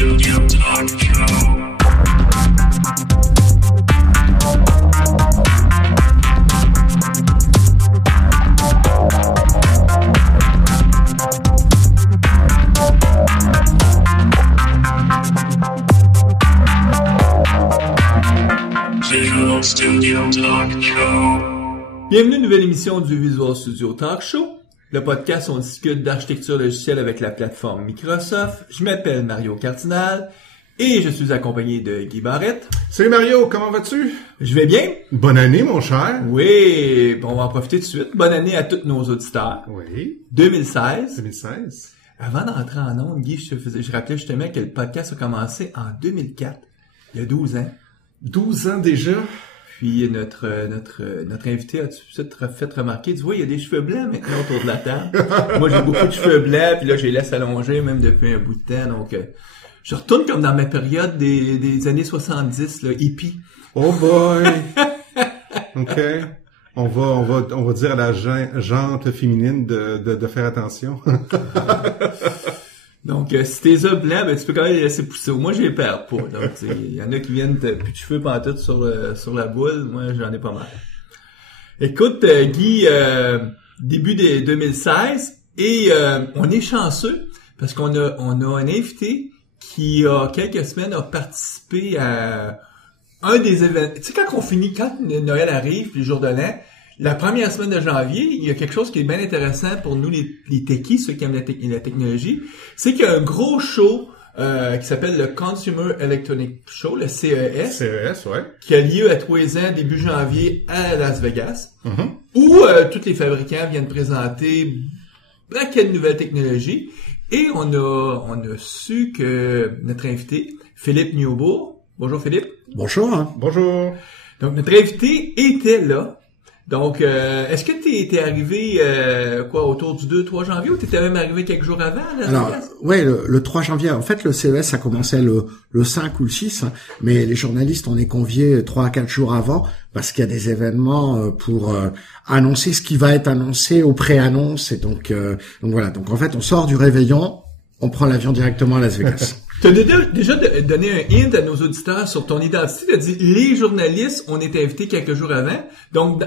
Studio Talk Show. Visual Studio Talk Show. Bienvenue à une nouvelle émission du Visual Studio Talk Show. Le podcast, on discute d'architecture logicielle avec la plateforme Microsoft. Je m'appelle Mario Cardinal et je suis accompagné de Guy Barrette. Salut Mario, comment vas-tu? Je vais bien? Bonne année, mon cher. Oui, bon, on va en profiter tout de suite. Bonne année à tous nos auditeurs. Oui. 2016. 2016. Avant d'entrer en ondes, Guy, je rappelais justement que le podcast a commencé en 2004, il y a 12 ans. 12 ans déjà. Puis notre invité a tout de suite fait remarquer, tu vois, il y a des cheveux blancs maintenant autour de la table. Moi, j'ai beaucoup de cheveux blancs, puis là, je les laisse allonger même depuis un bout de temps. Donc, je retourne comme dans ma période des années 70, là, hippie. Oh boy! OK. On va dire à la jante féminine de faire attention. Donc, si t'es ça blanc, ben, tu peux quand même les laisser pousser. Moi, je les perds pas. Donc, il y en a qui viennent plus de cheveux pantoute sur la boule. Moi, j'en ai pas mal. Écoute, Guy, début des 2016, et on est chanceux parce qu'on a un invité qui a quelques semaines a participé à un des événements. Tu sais, quand Noël arrive, puis le jour de l'an, la première semaine de janvier, il y a quelque chose qui est bien intéressant pour nous, les techies, ceux qui aiment la technologie, c'est qu'il y a un gros show qui s'appelle le Consumer Electronic Show, le CES. CES, ouais. Qui a lieu à tous les ans, début janvier, à Las Vegas, où tous les fabricants viennent présenter un paquet de nouvelles technologies. Et on a su que notre invité, Philippe Newbourg, bonjour Philippe. Bonjour. Bonjour. Donc notre invité était là. Donc, est-ce que t'es arrivé autour du 2-3 janvier ou t'étais même arrivé quelques jours avant? Alors, ouais, le 3 janvier. En fait, le CES, ça commençait le 5 ou le 6, hein, mais les journalistes, on est conviés 3 à 4 jours avant parce qu'il y a des événements pour annoncer ce qui va être annoncé aux pré-annonces. Et donc voilà. Donc en fait, on sort du réveillon, on prend l'avion directement à Las Vegas. Tu as déjà donné un hint à nos auditeurs sur ton identité. Tu as dit, les journalistes, on est invités quelques jours avant. Donc,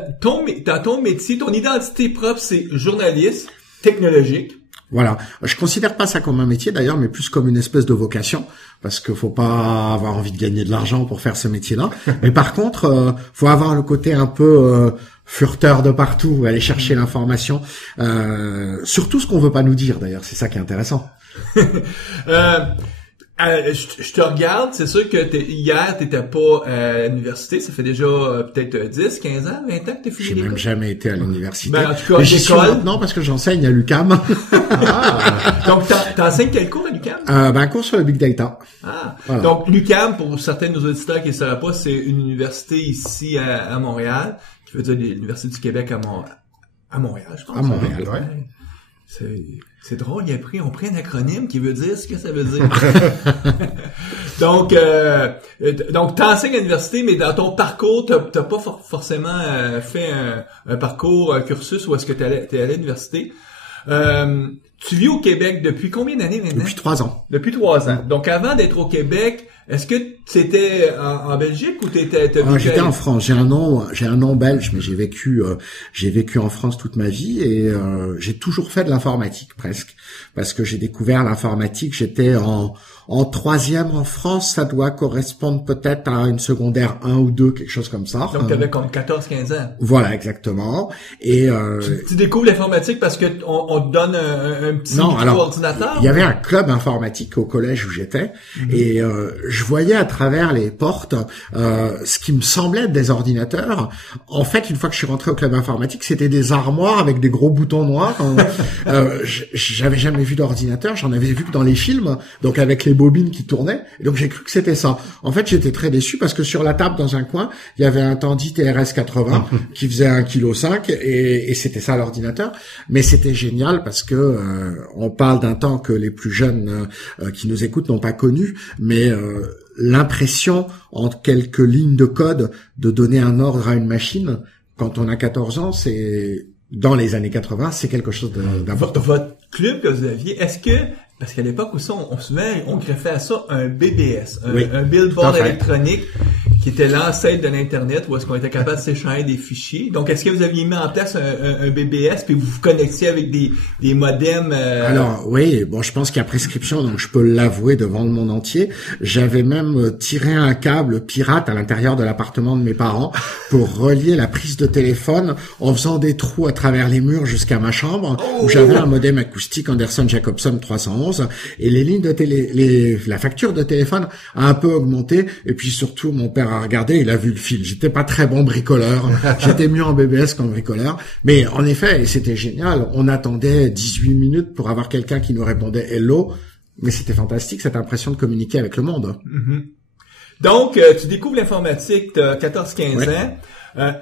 dans ton métier, ton identité propre, c'est journaliste technologique. Voilà. Je considère pas ça comme un métier d'ailleurs, mais plus comme une espèce de vocation, parce que faut pas avoir envie de gagner de l'argent pour faire ce métier-là. Mais par contre, faut avoir le côté un peu furteur de partout, aller chercher l'information, surtout ce qu'on veut pas nous dire d'ailleurs. C'est ça qui est intéressant. Je te regarde, c'est sûr que hier, t'étais pas à l'université, ça fait déjà peut-être 10, 15 ans, 20 ans que t'es fini l'école. J'ai même jamais été à l'université. Ben, en tout cas, j'y suis maintenant parce que j'enseigne à l'UQAM. Donc, t'enseignes quel cours à l'UQAM? Un cours sur le Big Data. Voilà. Donc, l'UQAM, pour certains de nos auditeurs qui ne savent pas, c'est une université ici à Montréal, qui veut dire l'Université du Québec à Montréal, je pense. À Montréal, ouais. C'est drôle, on pris un acronyme qui veut dire ce que ça veut dire. Donc t'enseignes à l'université, mais dans ton parcours, t'as pas forcément fait un parcours, un cursus où est-ce que t'es allé à l'université. Tu vis au Québec depuis combien d'années maintenant? Depuis 3 ans. Depuis 3 ans. Donc avant d'être au Québec, est-ce que c'était en Belgique ou j'étais en France. J'ai un nom belge, mais j'ai vécu en France toute ma vie et j'ai toujours fait de l'informatique presque, parce que j'ai découvert l'informatique. J'étais en 3e en France, ça doit correspondre peut-être à une secondaire 1 ou 2, quelque chose comme ça. Donc t'avais comme 14-15 ans. Voilà, exactement. Et tu découvres l'informatique parce que on te donne un petit micro-ordinateur? Il y avait un club informatique au collège où j'étais et je voyais à travers les portes ce qui me semblait être des ordinateurs. En fait, une fois que je suis rentré au club informatique, c'était des armoires avec des gros boutons noirs. J'avais jamais vu d'ordinateur, j'en avais vu que dans les films, donc avec les bobines qui tournaient. Et donc j'ai cru que c'était ça. En fait, j'étais très déçu parce que sur la table dans un coin, il y avait un Tandy TRS 80 qui faisait 1,5 kg et c'était ça l'ordinateur. Mais c'était génial parce que on parle d'un temps que les plus jeunes qui nous écoutent n'ont pas connu, mais l'impression en quelques lignes de code de donner un ordre à une machine quand on a 14 ans, c'est dans les années 80, c'est quelque chose d'important. Votre club que vous aviez, est-ce que parce qu'à l'époque aussi, on greffait à ça un BBS, Oui, un tout à billboard fait. électronique, qui était l'ancêtre de l'Internet, où est-ce qu'on était capable de s'échanger des fichiers. Donc, est-ce que vous aviez mis en place un BBS, puis vous vous connectiez avec des modems? Alors oui, bon, je pense qu'il y a prescription, donc je peux l'avouer devant le monde entier. J'avais même tiré un câble pirate à l'intérieur de l'appartement de mes parents pour relier la prise de téléphone en faisant des trous à travers les murs jusqu'à ma chambre, où j'avais un modem acoustique Anderson Jacobson 311, et les lignes de la facture de téléphone a un peu augmenté, et puis surtout mon père a regardé, il a vu le fil. J'étais pas très bon bricoleur, j'étais mieux en BBS qu'en bricoleur, mais en effet, c'était génial. On attendait 18 minutes pour avoir quelqu'un qui nous répondait hello, mais c'était fantastique, cette impression de communiquer avec le monde. Donc, tu découvres l'informatique, t'as 14-15 Oui. ans.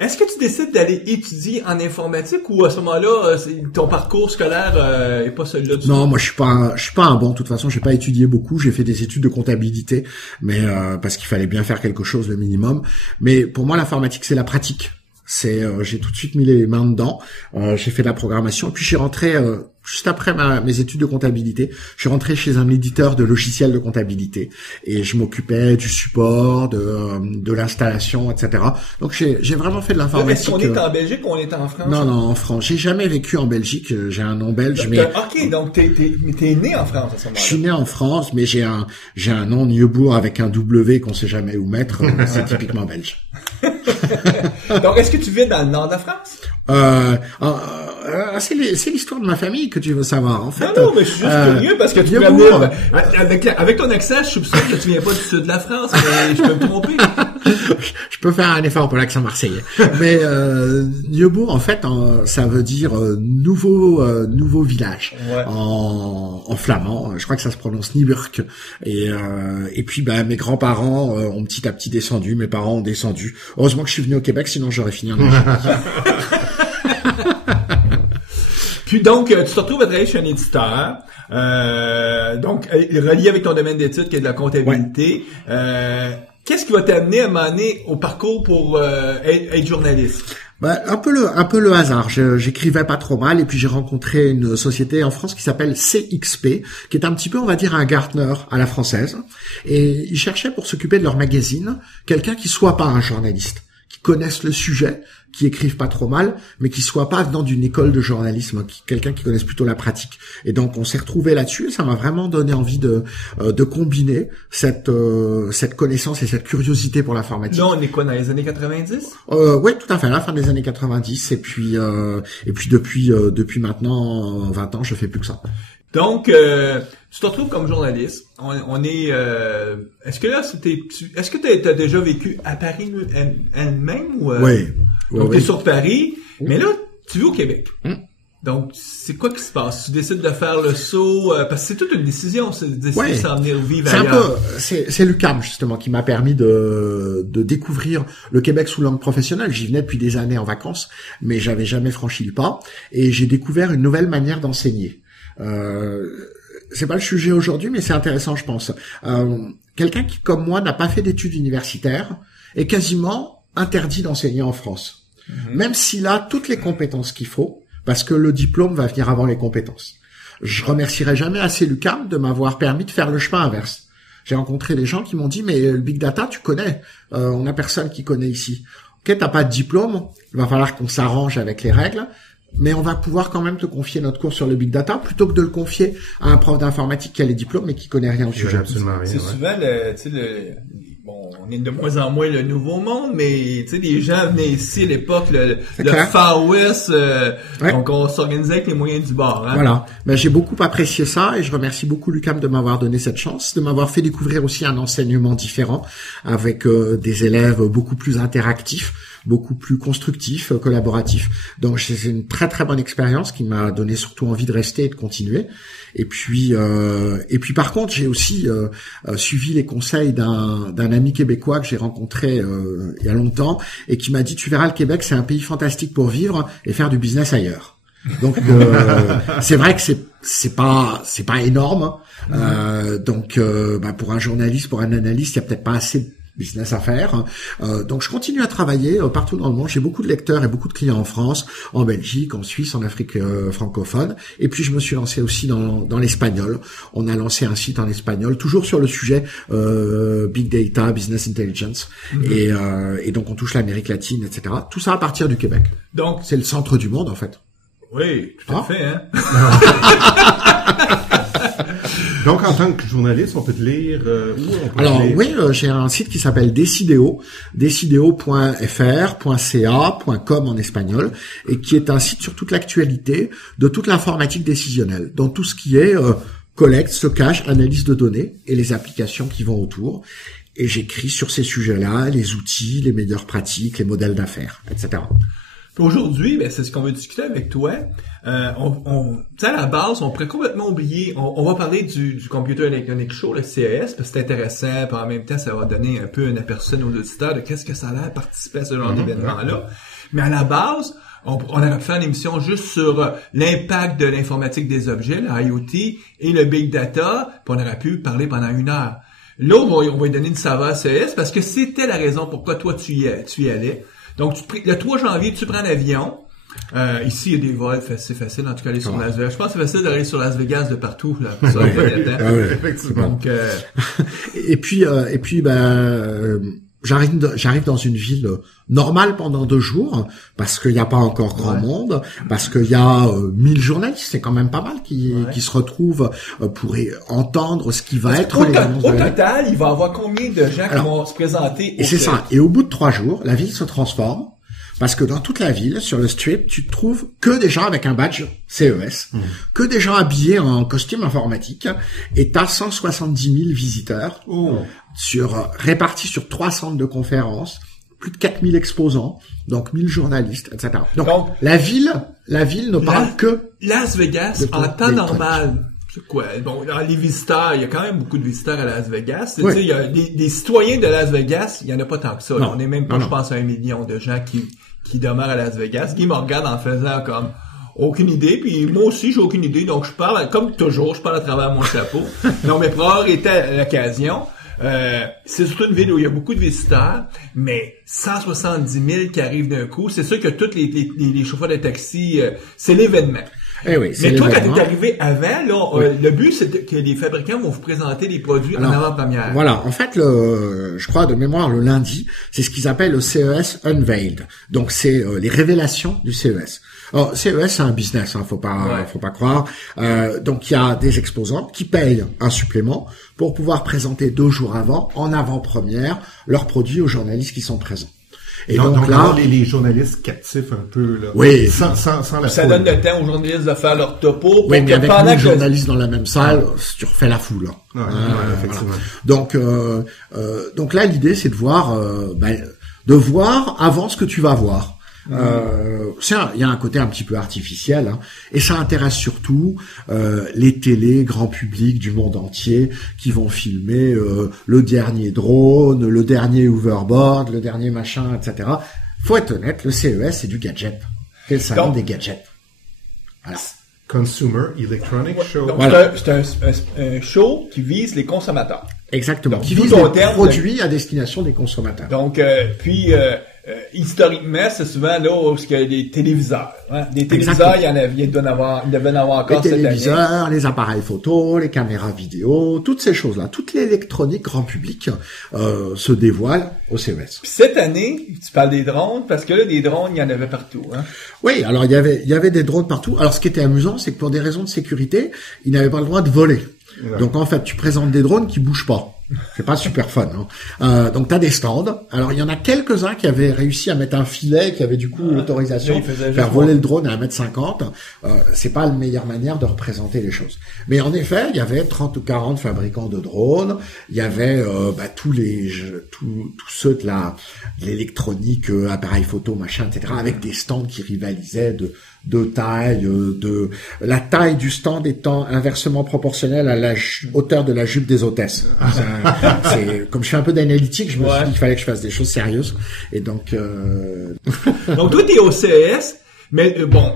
Est-ce que tu décides d'aller étudier en informatique ou à ce moment-là, ton parcours scolaire est pas celui-là du Non, moi je suis pas un bon. De toute façon, j'ai pas étudié beaucoup. J'ai fait des études de comptabilité, mais parce qu'il fallait bien faire quelque chose le minimum. Mais pour moi, l'informatique, c'est la pratique. J'ai tout de suite mis les mains dedans. J'ai fait de la programmation, et puis je suis rentré juste après mes études de comptabilité. Je suis rentré chez un éditeur de logiciels de comptabilité et je m'occupais du support, de l'installation, etc. Donc j'ai vraiment fait de Est-ce l'informatique. qu'on est en Belgique ou on est en France? Non, en France. J'ai jamais vécu en Belgique. J'ai un nom belge, mais OK, donc t'es né en France à ce je moment-là. suis né en France, mais j'ai un nom Nieuwboer avec un W qu'on sait jamais où mettre. C'est typiquement belge. Donc, est-ce que tu vis dans le nord de la France? C'est l'histoire de ma famille que tu veux savoir, en fait. Non, mais je suis juste curieux parce que tu peux Nieuwboer. venir, avec ton accent, je soupçonne que tu viens pas du sud de la France, mais je peux me tromper. Je peux faire un effort pour l'accent marseillais. Mais Nieuwboer, en fait, ça veut dire nouveau village Ouais. en flamand. Je crois que ça se prononce Nieburg. Et puis, mes grands-parents ont petit à petit descendu. Mes parents ont descendu. Heureusement que je suis venu au Québec, sinon j'aurais fini en Égypte. Puis donc, tu te retrouves à travailler chez un éditeur, donc relié avec ton domaine d'études qui est de la comptabilité. Qu'est-ce qui va t'amener à un moment donné au parcours pour être journaliste? Un peu le hasard. J'écrivais pas trop mal et puis j'ai rencontré une société en France qui s'appelle CXP, qui est un petit peu, on va dire, un Gartner à la française. Et ils cherchaient pour s'occuper de leur magazine quelqu'un qui soit pas un journaliste, qui connaisse le sujet, qui écrivent pas trop mal, mais qui soit pas venant d'une école de journalisme, quelqu'un qui connaisse plutôt la pratique. Et donc on s'est retrouvé là-dessus, et ça m'a vraiment donné envie de combiner cette connaissance et cette curiosité pour l'informatique. Là, on est quoi, dans les années 90? Oui, tout à fait, à la fin des années 90, et puis depuis maintenant 20 ans, je fais plus que ça. Donc, tu te retrouves comme journaliste. On est. Est-ce que là, est-ce que t'as déjà vécu à Paris elle-même ou? Oui. Donc t'es Oui. sur Paris, mais là, tu vis au Québec. Mm. Donc, c'est quoi qui se passe? Tu décides de faire le saut, parce que c'est toute une décision, c'est de décider de s'en venir vivre C'est un ailleurs. peu, c'est l'UQAM justement qui m'a permis de découvrir le Québec sous langue professionnelle. J'y venais depuis des années en vacances, mais j'avais jamais franchi le pas, et j'ai découvert une nouvelle manière d'enseigner. C'est pas le sujet aujourd'hui, mais c'est intéressant, je pense. Quelqu'un qui, comme moi, n'a pas fait d'études universitaires est quasiment interdit d'enseigner en France. Même s'il a toutes les compétences qu'il faut, parce que le diplôme va venir avant les compétences. Je remercierai jamais assez l'UQAM de m'avoir permis de faire le chemin inverse. J'ai rencontré des gens qui m'ont dit, mais le big data, tu connais. On a personne qui connaît ici. Ok, t'as pas de diplôme, il va falloir qu'on s'arrange avec les règles, mais on va pouvoir quand même te confier notre cours sur le big data plutôt que de le confier à un prof d'informatique qui a les diplômes mais qui connaît rien au Je sujet. absolument rien. C'est ouais. souvent bon, on est de moins en moins le nouveau monde, mais tu sais, les gens venaient ici à l'époque, le clair. Far West, Ouais. donc on s'organisait avec les moyens du bord. Hein? Voilà. J'ai beaucoup apprécié ça et je remercie beaucoup l'UQAM de m'avoir donné cette chance, de m'avoir fait découvrir aussi un enseignement différent avec des élèves beaucoup plus interactifs, beaucoup plus constructifs, collaboratifs. Donc c'est une très très bonne expérience qui m'a donné surtout envie de rester et de continuer. Et puis par contre, j'ai aussi suivi les conseils d'un ami québécois que j'ai rencontré il y a longtemps et qui m'a dit, tu verras, le Québec c'est un pays fantastique pour vivre et faire du business ailleurs. Donc c'est vrai que c'est pas énorme. Donc pour un journaliste, pour un analyste, il y a peut-être pas assez business affaires. Donc je continue à travailler partout dans le monde. J'ai beaucoup de lecteurs et beaucoup de clients en France, en Belgique, en Suisse, en Afrique francophone. Et puis je me suis lancé aussi dans l'espagnol. On a lancé un site en espagnol, toujours sur le sujet Big Data, Business Intelligence. Et donc on touche l'Amérique latine, etc. Tout ça à partir du Québec. Donc, c'est le centre du monde en fait. Oui, tout à fait, hein. Donc, en tant que journaliste, on peut te lire où on peut Alors te lire? oui, j'ai un site qui s'appelle Decideo, decideo.fr.ca.com en espagnol, et qui est un site sur toute l'actualité de toute l'informatique décisionnelle, dans tout ce qui est collecte, stockage, analyse de données et les applications qui vont autour. Et j'écris sur ces sujets-là, les outils, les meilleures pratiques, les modèles d'affaires, etc. Aujourd'hui, ben, c'est ce qu'on veut discuter avec toi. Tu sais, à la base, on pourrait complètement oublier, on va parler du Computer Electronics Show, le CES, parce que c'est intéressant, puis en même temps, ça va donner un peu un aperçu aux auditeurs de qu'est-ce que ça a l'air participer à ce genre d'événement-là. Mais à la base, on aurait pu faire une émission juste sur l'impact de l'informatique des objets, le IoT, et le Big Data, puis on aurait pu parler pendant 1 heure. Là, on va lui donner une saveur CES, parce que c'était la raison pourquoi toi, tu y allais. Donc, le 3 janvier, tu prends l'avion. Ici, il y a des vols, c'est facile, en tout cas, aller sur Las Vegas. Je pense que c'est facile d'aller sur Las Vegas de partout, là. Ça, effectivement. Donc, Et puis, j'arrive dans une ville normale pendant 2 jours, parce qu'il n'y a pas encore grand monde, parce qu'il y a 1000 journalistes, c'est quand même pas mal qui se retrouvent pour entendre ce qui va être les annonces de l'année. Au total, il va y avoir combien de gens qui vont se présenter? Et c'est ça. Et au bout de 3 jours, la ville se transforme, parce que dans toute la ville, sur le strip, tu trouves que des gens avec un badge CES, que des gens habillés en costume informatique, et t'as 170 000 visiteurs répartis sur 3 centres de conférences, plus de 4000 exposants, donc 1000 journalistes, etc. Donc la ville ne parle que Las Vegas en temps normal. C'est quoi? Bon, les visiteurs, il y a quand même beaucoup de visiteurs à Las Vegas. Tu sais, il y a des citoyens de Las Vegas, il y en a pas tant que ça. Non, on est même pas, je pense, à 1 million de gens qui demeurent à Las Vegas. Guy me regarde en faisant comme aucune idée, puis moi aussi j'ai aucune idée, donc je parle, comme toujours, je parle à travers mon chapeau. Non, mais pour avoir été à l'occasion, c'est surtout une ville où il y a beaucoup de visiteurs, mais 170 000 qui arrivent d'un coup. C'est sûr que tous les chauffeurs de taxi, c'est l'événement. Eh oui, mais toi, quand t'es arrivé avant, là, le but, c'est que les fabricants vont vous présenter les produits en avant-première. Voilà. En fait, je crois de mémoire, le lundi, c'est ce qu'ils appellent le CES Unveiled. Donc, c'est les révélations du CES. Alors, CES, c'est un business, faut pas croire. Donc, il y a des exposants qui payent un supplément pour pouvoir présenter 2 jours avant, en avant-première, leurs produits aux journalistes qui sont présents. Et donc là, les journalistes captifs un peu, là. Oui. Sans la ça foule. Donne le temps aux journalistes de faire leur topo. Oui, mais avec nous, journalistes dans la même salle, tu refais la foule. Ouais, effectivement. Voilà. Donc là, l'idée, c'est de voir avant ce que tu vas voir. Il y a un côté un petit peu artificiel, et ça intéresse surtout les télés grand public du monde entier qui vont filmer le dernier drone, le dernier hoverboard, le dernier machin, etc. Faut être honnête, le CES c'est du gadget, c'est le salon des gadgets. Voilà. Consumer Electronic Show. Donc, voilà. C'est un show qui vise les consommateurs. Exactement. Donc, qui vise les produits à destination des consommateurs. Donc, historiquement, c'est souvent là où il y a des téléviseurs. Hein? Des téléviseurs, il devait en avoir encore cette année. Les téléviseurs, les appareils photo, les caméras vidéo, toutes ces choses-là, toute l'électronique grand public se dévoile au CES. Puis cette année, tu parles des drones, parce que là, des drones, il y en avait partout. Hein? Oui, alors il y avait des drones partout. Alors ce qui était amusant, c'est que pour des raisons de sécurité, ils n'avaient pas le droit de voler. Ouais. Donc en fait, tu présentes des drones qui bougent pas. C'est pas super fun. Donc t'as des stands. Alors il y en a quelques-uns qui avaient réussi à mettre un filet, qui avait du coup l'autorisation de faire voler le drone à 1,50 m. C'est pas la meilleure manière de représenter les choses. Mais en effet, il y avait 30 ou 40 fabricants de drones. Il y avait tous ceux de l'électronique, appareils photo, machin, etc. Avec des stands qui rivalisaient de taille, de la taille du stand étant inversement proportionnelle à la hauteur de la jupe des hôtesses. Comme je fais un peu d'analytique, je me suis dit qu'il fallait que je fasse des choses sérieuses. Et donc donc toi t'es au CES, mais bon,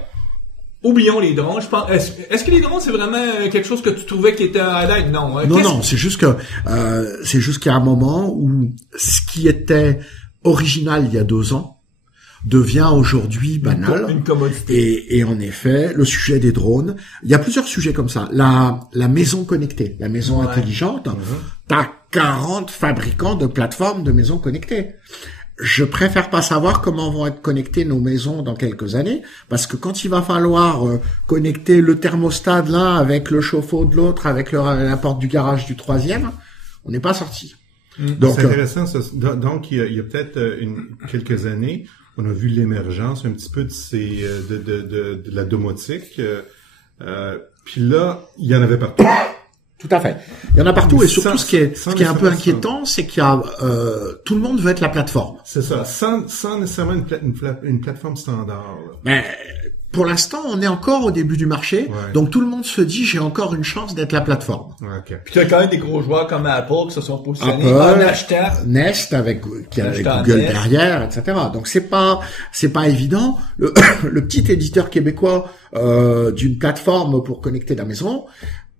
oublions les drones. Je pense. Est-ce que les drones c'est vraiment quelque chose que tu trouvais qui était à l'aide? Non. Non, c'est juste qu'il y a un moment où ce qui était original il y a 2 ans devient aujourd'hui banal. Une commodité. Et en effet, le sujet des drones, il y a plusieurs sujets comme ça. La maison connectée, la maison intelligente, t'as 40 fabricants de plateformes de maisons connectées. Je préfère pas savoir comment vont être connectées nos maisons dans quelques années, parce que quand il va falloir connecter le thermostat de l'un avec le chauffe-eau de l'autre, avec la porte du garage du troisième, on n'est pas sorti. Donc, c'est intéressant. Ça. Donc, il y a peut-être quelques années, on a vu l'émergence un petit peu de la domotique. Puis là, il y en avait partout. Tout à fait. Il y en a partout, et surtout ce qui est un peu inquiétant, c'est qu'il y a tout le monde veut être la plateforme. C'est ça, sans nécessairement une plateforme standard. Là. Mais pour l'instant, on est encore au début du marché, donc tout le monde se dit j'ai encore une chance d'être la plateforme. Okay. Puis tu as quand même des gros joueurs comme Apple qui se sont positionnés en achetant Nest avec Google Nest derrière, etc. Donc c'est pas évident. Le petit éditeur québécois d'une plateforme pour connecter la maison,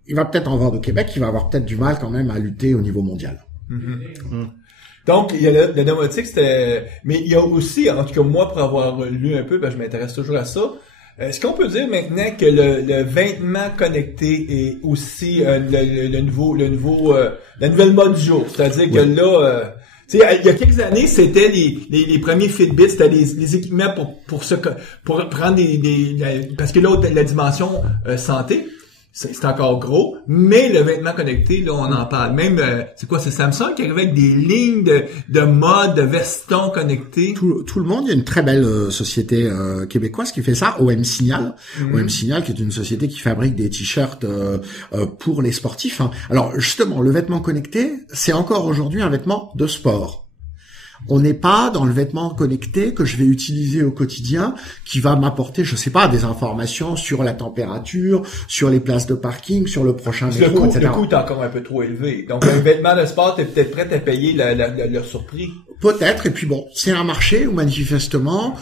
il va peut-être en vendre au Québec, il va avoir peut-être du mal quand même à lutter au niveau mondial. Donc, il y a la domotique, mais il y a aussi, en tout cas moi, pour avoir lu un peu, je m'intéresse toujours à ça, est-ce qu'on peut dire maintenant que le vêtement connecté est aussi la nouvelle mode du jour? C'est-à-dire que là, tu sais, il y a quelques années, c'était les premiers Fitbits, c'était les équipements pour prendre parce que là, la dimension santé, c'est encore gros, mais le vêtement connecté, là, on en parle. Même, c'est Samsung qui arrive avec des lignes de mode, de vestons connectés. Tout le monde, il y a une très belle société québécoise qui fait ça, OM Signal. OM Signal, qui est une société qui fabrique des t-shirts pour les sportifs. Hein. Alors, justement, le vêtement connecté, c'est encore aujourd'hui un vêtement de sport. On n'est pas dans le vêtement connecté que je vais utiliser au quotidien, qui va m'apporter, je sais pas, des informations sur la température, sur les places de parking, sur le prochain métro, etc. Le coût est encore un peu trop élevé. Donc, un vêtement de sport, t'es peut-être prêt à payer le surprix. Peut-être, et puis bon, c'est un marché où manifestement,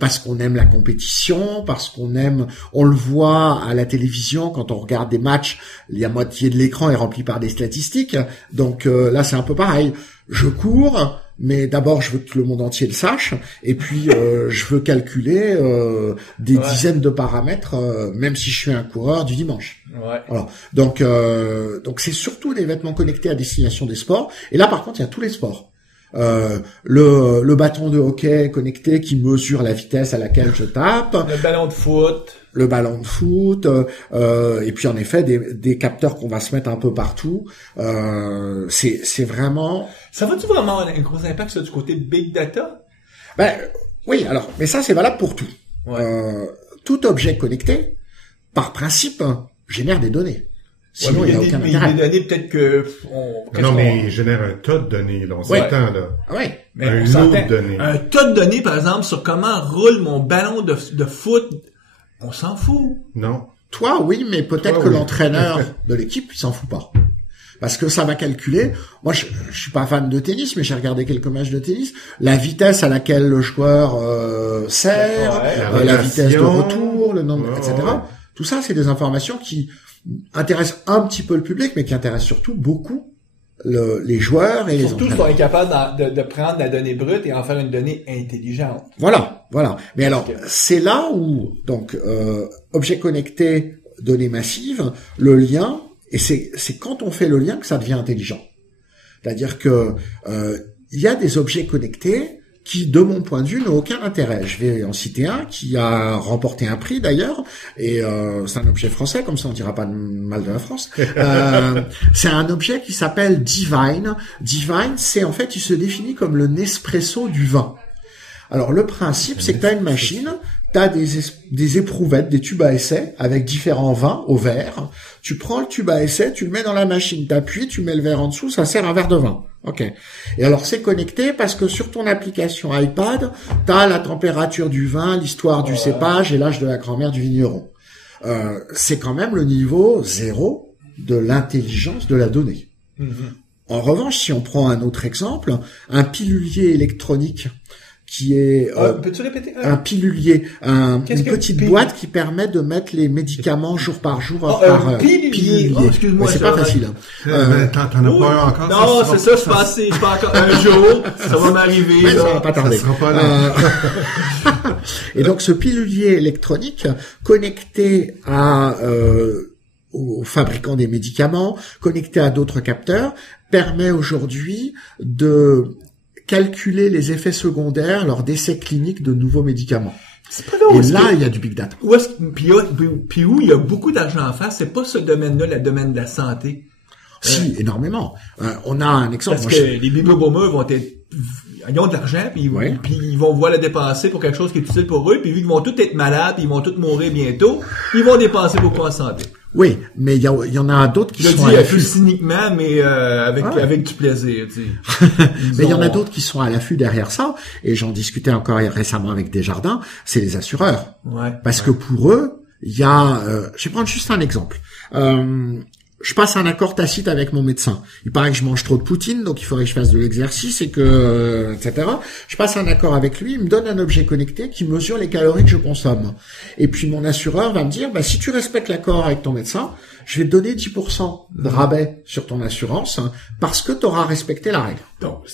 parce qu'on aime la compétition, parce on le voit à la télévision, quand on regarde des matchs, la moitié de l'écran est rempli par des statistiques. Donc là, c'est un peu pareil. Je cours, mais d'abord je veux que le monde entier le sache, et puis je veux calculer des dizaines de paramètres, même si je suis un coureur du dimanche. Voilà. Donc c'est surtout des vêtements connectés à destination des sports. Et là par contre il y a tous les sports. Le bâton de hockey connecté qui mesure la vitesse à laquelle je tape. Le ballon de foot. Et puis en effet des capteurs qu'on va se mettre un peu partout. C'est vraiment. Ça va-tu vraiment avoir un gros impact sur du côté big data? Oui, alors, mais ça c'est valable pour tout. Tout objet connecté, par principe, génère des données. Sinon, il y a aucun intérêt. Il y a des données peut-être que mais il génère un tas de données, là. On s'entend, là. Mais un lot de données. Un tas de données, par exemple, sur comment roule mon ballon de foot. On s'en fout. Non. Toi, oui, mais peut-être que l'entraîneur de l'équipe, il s'en fout pas. Parce que ça va calculer. Moi, je suis pas fan de tennis, mais j'ai regardé quelques matchs de tennis. La vitesse à laquelle le joueur sert, la vitesse de retour, le nombre, etc. Tout ça, c'est des informations qui intéressent un petit peu le public, mais qui intéressent surtout beaucoup les joueurs et les entraîneurs. Surtout, ils sont incapables de prendre la donnée brute et en faire une donnée intelligente. Voilà. Mais alors, c'est là où, donc, objet connecté, données massives, le lien, et c'est quand on fait le lien que ça devient intelligent. C'est-à-dire que il y a des objets connectés qui, de mon point de vue, n'ont aucun intérêt. Je vais en citer un qui a remporté un prix d'ailleurs, et c'est un objet français, comme ça on dira pas de mal de la France. C'est un objet qui s'appelle Divine. Divine, c'est en fait, il se définit comme le Nespresso du vin. Alors le principe, c'est que tu as une machine, tu as des éprouvettes, des tubes à essai avec différents vins au verre. Tu prends le tube à essai, tu le mets dans la machine, t'appuies, tu mets le verre en dessous, ça sert un verre de vin. Ok. Et alors c'est connecté parce que sur ton application iPad, t'as la température du vin, l'histoire du cépage et l'âge de la grand-mère du vigneron. C'est quand même le niveau 0 de l'intelligence de la donnée. En revanche, si on prend un autre exemple, un pilulier électronique qui est peux-tu répéter? un pilulier, Qu'est-ce une que petite pilulier? boîte qui permet de mettre les médicaments jour par jour, heure Ah, par un heure. pilulier. Oh, excuse-moi, Mais c'est ça pas va. facile. Hein. Ben, t'en as pas un encore? Non, c'est ça, je pensais, je pas encore un jour, ça va m'arriver, Ouais, ça va là. pas tarder. Ça sera pas là. Et donc ce pilulier électronique connecté aux fabricants des médicaments, connecté à d'autres capteurs, permet aujourd'hui de calculer les effets secondaires lors d'essais cliniques de nouveaux médicaments. C'est pas drôle, Et là, il y a du big data. puis où il y a beaucoup d'argent à faire, c'est pas ce domaine-là, le domaine de la santé. Si, énormément. On a un exemple. Parce Moi, que les baby boomers vont être, ils ont de l'argent, puis Ouais. ils vont vouloir le dépenser pour quelque chose qui est utile pour eux, puis vu qu'ils vont tous être malades, puis ils vont tous mourir bientôt, ils vont dépenser beaucoup en santé. Oui, mais il y en a d'autres qui Je le sont dis à un peu l'affût. cyniquement, mais avec du plaisir. Tu sais. Mais il y en a d'autres qui sont à l'affût derrière ça, et j'en discutais encore récemment avec Desjardins, c'est les assureurs. Ouais. Parce que pour eux, il y a... je vais prendre juste un exemple. Je passe un accord tacite avec mon médecin. Il paraît que je mange trop de poutine, donc il faudrait que je fasse de l'exercice et que... etc. Je passe un accord avec lui, il me donne un objet connecté qui mesure les calories que je consomme. Et puis mon assureur va me dire, si tu respectes l'accord avec ton médecin, je vais te donner 10% de rabais sur ton assurance parce que tu auras respecté la règle. Donc,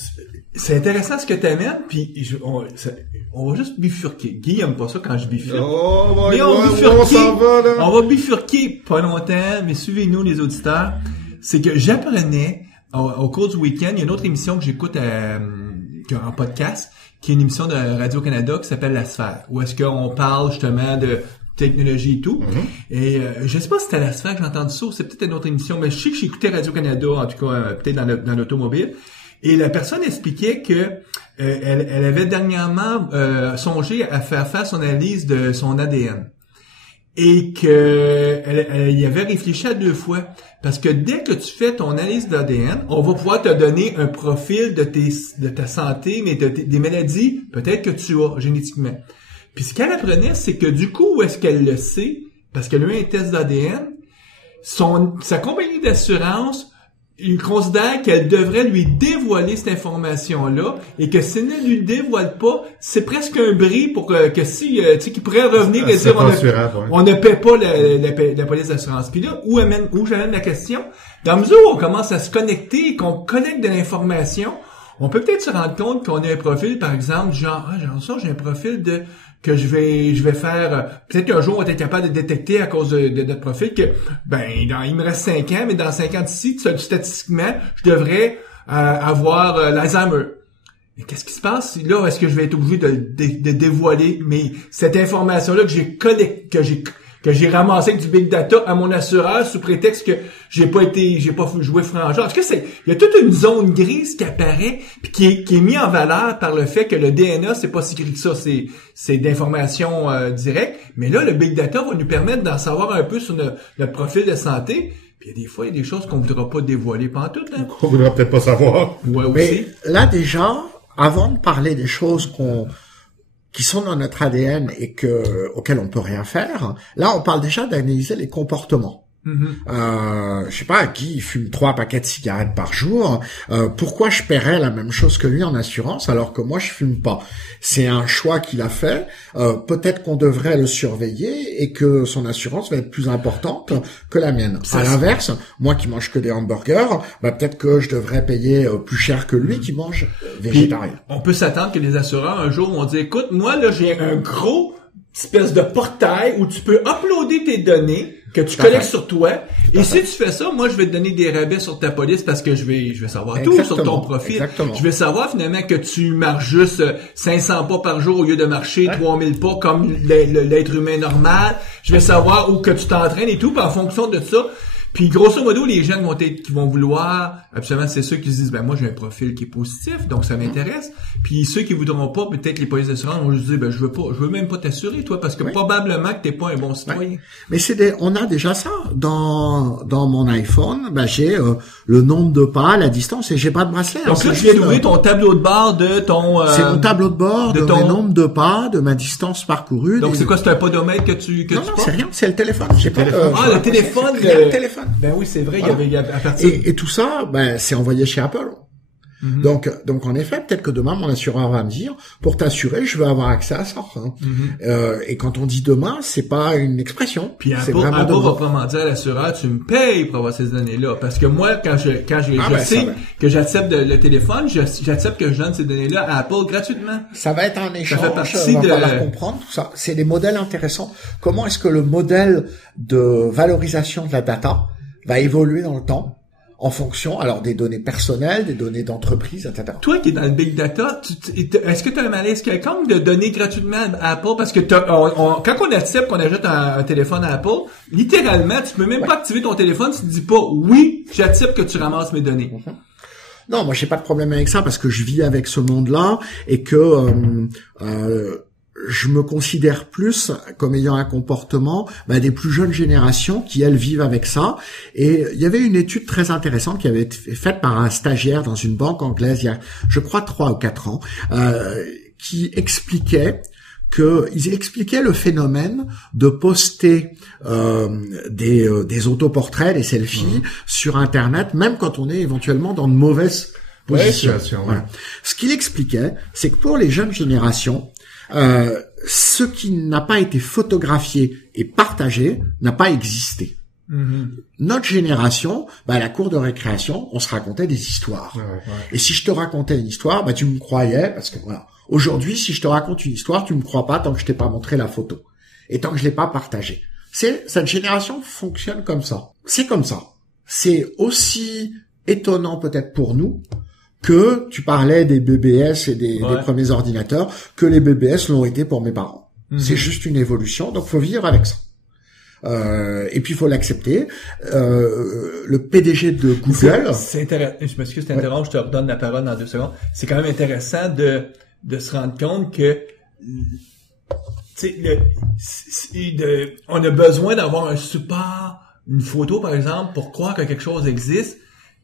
c'est intéressant ce que tu amènes, puis on va juste bifurquer. Guy aime pas ça quand je bifurque. Oh, Mais on bifurquer, s'en va, là. on va bifurquer pas longtemps, mais suivez-nous les auditeurs. C'est que j'apprenais au cours du week-end, il y a une autre émission que j'écoute en podcast, qui est une émission de Radio-Canada qui s'appelle La Sphère, où est-ce qu'on parle justement de technologie et tout. Et je sais pas si c'était La Sphère que j'ai entendu ça, ou c'est peut-être une autre émission, mais je sais que j'ai écouté Radio-Canada, en tout cas peut-être dans l'automobile. Et la personne expliquait que elle avait dernièrement songé à faire son analyse de son ADN. Et que elle y avait réfléchi à 2 fois. Parce que dès que tu fais ton analyse d'ADN, on va pouvoir te donner un profil de ta santé, mais des maladies peut-être que tu as génétiquement. Puis ce qu'elle apprenait, c'est que du coup, où est-ce qu'elle le sait, parce qu'elle a eu un test d'ADN, sa compagnie d'assurance, il considère qu'elle devrait lui dévoiler cette information-là, et que si elle ne lui dévoile pas, c'est presque un bris pour que si, tu sais, qu'il pourrait revenir et dire on ne paie pas la police d'assurance. Puis là, où j'amène la question, dans la mesure où on commence à se connecter et qu'on collecte de l'information, on peut peut-être se rendre compte qu'on a un profil, par exemple, genre, j'ai un profil que je vais faire, peut-être qu'un jour on va être capable de détecter à cause de notre profil que, il me reste 5 ans, mais dans 5 ans d'ici, statistiquement, je devrais avoir l'Alzheimer. Mais qu'est-ce qui se passe là? Est-ce que je vais être obligé de dévoiler cette information-là que j'ai ramassé avec du big data à mon assureur sous prétexte que j'ai pas joué franc jeu? Est-ce que il y a toute une zone grise qui apparaît puis qui est mis en valeur par le fait que le DNA, c'est pas si gris que ça, c'est d'informations directes. Mais là, le big data va nous permettre d'en savoir un peu sur notre profil de santé. Puis il y a des choses qu'on voudra pas dévoiler pantoute, hein. On voudra peut-être pas savoir. Ouais, aussi. Mais là déjà, avant de parler des choses qui sont dans notre ADN et auxquelles on peut rien faire, là on parle déjà d'analyser les comportements. Je sais pas, Guy fume 3 paquets de cigarettes par jour. Pourquoi je paierais la même chose que lui en assurance alors que moi je fume pas? C'est un choix qu'il a fait. Peut-être qu'on devrait le surveiller et que son assurance va être plus importante que la mienne. À l'inverse, moi qui mange que des hamburgers, peut-être que je devrais payer plus cher que lui qui mange végétarien. Puis, on peut s'attendre que les assureurs un jour vont dire, écoute, moi là j'ai un gros espèce de portail où tu peux uploader tes données que tu collectes sur toi. Et si tu fais ça, moi, je vais te donner des rabais sur ta police parce que je vais savoir tout sur ton profil. Exactement. Je vais savoir finalement que tu marches juste 500 pas par jour au lieu de marcher 3000 pas comme l'être humain normal. Je vais savoir où que tu t'entraînes et tout. Puis en fonction de ça, puis grosso modo, les gens qui vont vouloir, absolument, c'est ceux qui se disent, moi j'ai un profil qui est positif, donc ça m'intéresse. Puis ceux qui voudront pas, peut-être les polices d'assurance vont juste dire, je veux même pas t'assurer, toi, parce que probablement que t'es pas un bon citoyen. Mais on a déjà ça. Dans mon iPhone, j'ai le nombre de pas, la distance, et j'ai pas de bracelet. Donc là, je viens d'ouvrir ton tableau de bord de ton... c'est mon tableau de bord de mon nombre de pas, de ma distance parcourue. Donc c'est quoi, c'est un podomètre que tu non, c'est rien, c'est le téléphone. J'ai pas le téléphone. Le téléphone. Ben oui, c'est vrai, il y avait à partir... Et tout ça, c'est envoyé chez Apple. Donc en effet, peut-être que demain, mon assureur va me dire, pour t'assurer, je veux avoir accès à ça. Hein. Et quand on dit demain, c'est pas une expression. Puis c'est Apple vraiment va demain. probablement dire à l'assureur, tu me payes pour avoir ces données-là. Parce que moi, quand je sais que j'accepte le téléphone, j'accepte que je donne ces données-là à Apple gratuitement. Ça va être un échange, fait partie on va de- falloir comprendre tout ça. C'est des modèles intéressants. Comment est-ce que le modèle de valorisation de la data va évoluer dans le temps en fonction, alors, des données personnelles, des données d'entreprise, etc. Toi qui es dans le big data, est-ce que tu as un malaise quelconque de donner gratuitement à Apple? Parce que quand on accepte qu'on ajoute un téléphone à Apple, littéralement, tu peux même pas activer ton téléphone si tu dis pas oui, j'accepte que tu ramasses mes données. Non, moi j'ai pas de problème avec ça parce que je vis avec ce monde-là et que je me considère plus comme ayant un comportement des plus jeunes générations qui, elles, vivent avec ça. Et il y avait une étude très intéressante qui avait été faite par un stagiaire dans une banque anglaise il y a, je crois, 3 ou 4 ans, qui expliquait ils expliquaient le phénomène de poster des autoportraits, des selfies sur Internet, même quand on est éventuellement dans de mauvaises positions. Voilà. Ce qu'il expliquait, c'est que pour les jeunes générations, ce qui n'a pas été photographié et partagé n'a pas existé. Notre génération, à la cour de récréation, on se racontait des histoires. Et si je te racontais une histoire, tu me croyais parce que voilà. Aujourd'hui, si je te raconte une histoire, tu me crois pas tant que je t'ai pas montré la photo et tant que je l'ai pas partagée. Cette génération fonctionne comme ça. C'est comme ça. C'est aussi étonnant peut-être pour nous que tu parlais des BBS et des premiers ordinateurs, que les BBS l'ont été pour mes parents. C'est juste une évolution, donc faut vivre avec ça. Et puis il faut l'accepter. Le PDG de Google. C'est intéressant. Je m'excuse de t'interrompre, je te redonne la parole dans 2 secondes. C'est quand même intéressant de se rendre compte que on a besoin d'avoir un support, une photo par exemple, pour croire que quelque chose existe,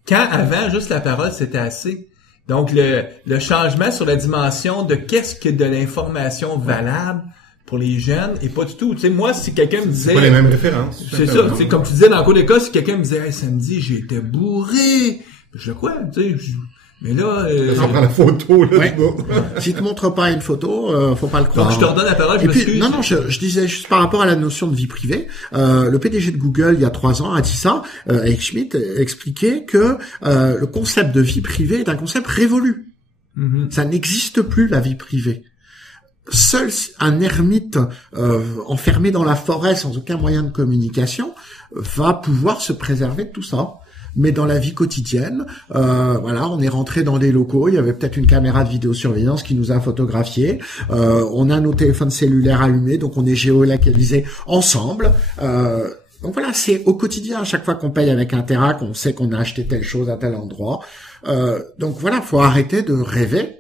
quand avant juste la parole c'était assez. Donc le changement sur la dimension de qu'est-ce que de l'information valable pour les jeunes et pas du tout. Tu sais, moi, si quelqu'un me disait... C'est pas les mêmes références. C'est ça. C'est comme tu disais dans le cours d'école, si quelqu'un me disait, hey, samedi, j'étais bourré. Je dis quoi? Tu sais, mais là... On prend la photo, là, Ouais. du bas. Si tu montres pas une photo, faut pas le croire. Donc, je te redonne la parole, je Et puis, m'excuse. non, je disais juste par rapport à la notion de vie privée, le PDG de Google, il y a 3 ans, a dit ça, Eric Schmidt expliquait que le concept de vie privée est un concept révolu. Ça n'existe plus, la vie privée. Seul un ermite enfermé dans la forêt sans aucun moyen de communication va pouvoir se préserver de tout ça. Mais dans la vie quotidienne, on est rentré dans des locaux, il y avait peut-être une caméra de vidéosurveillance qui nous a photographiés, on a nos téléphones cellulaires allumés, donc on est géolocalisés ensemble. Donc voilà, c'est au quotidien, à chaque fois qu'on paye avec Interac, on sait qu'on a acheté telle chose à tel endroit. Donc voilà, faut arrêter de rêver.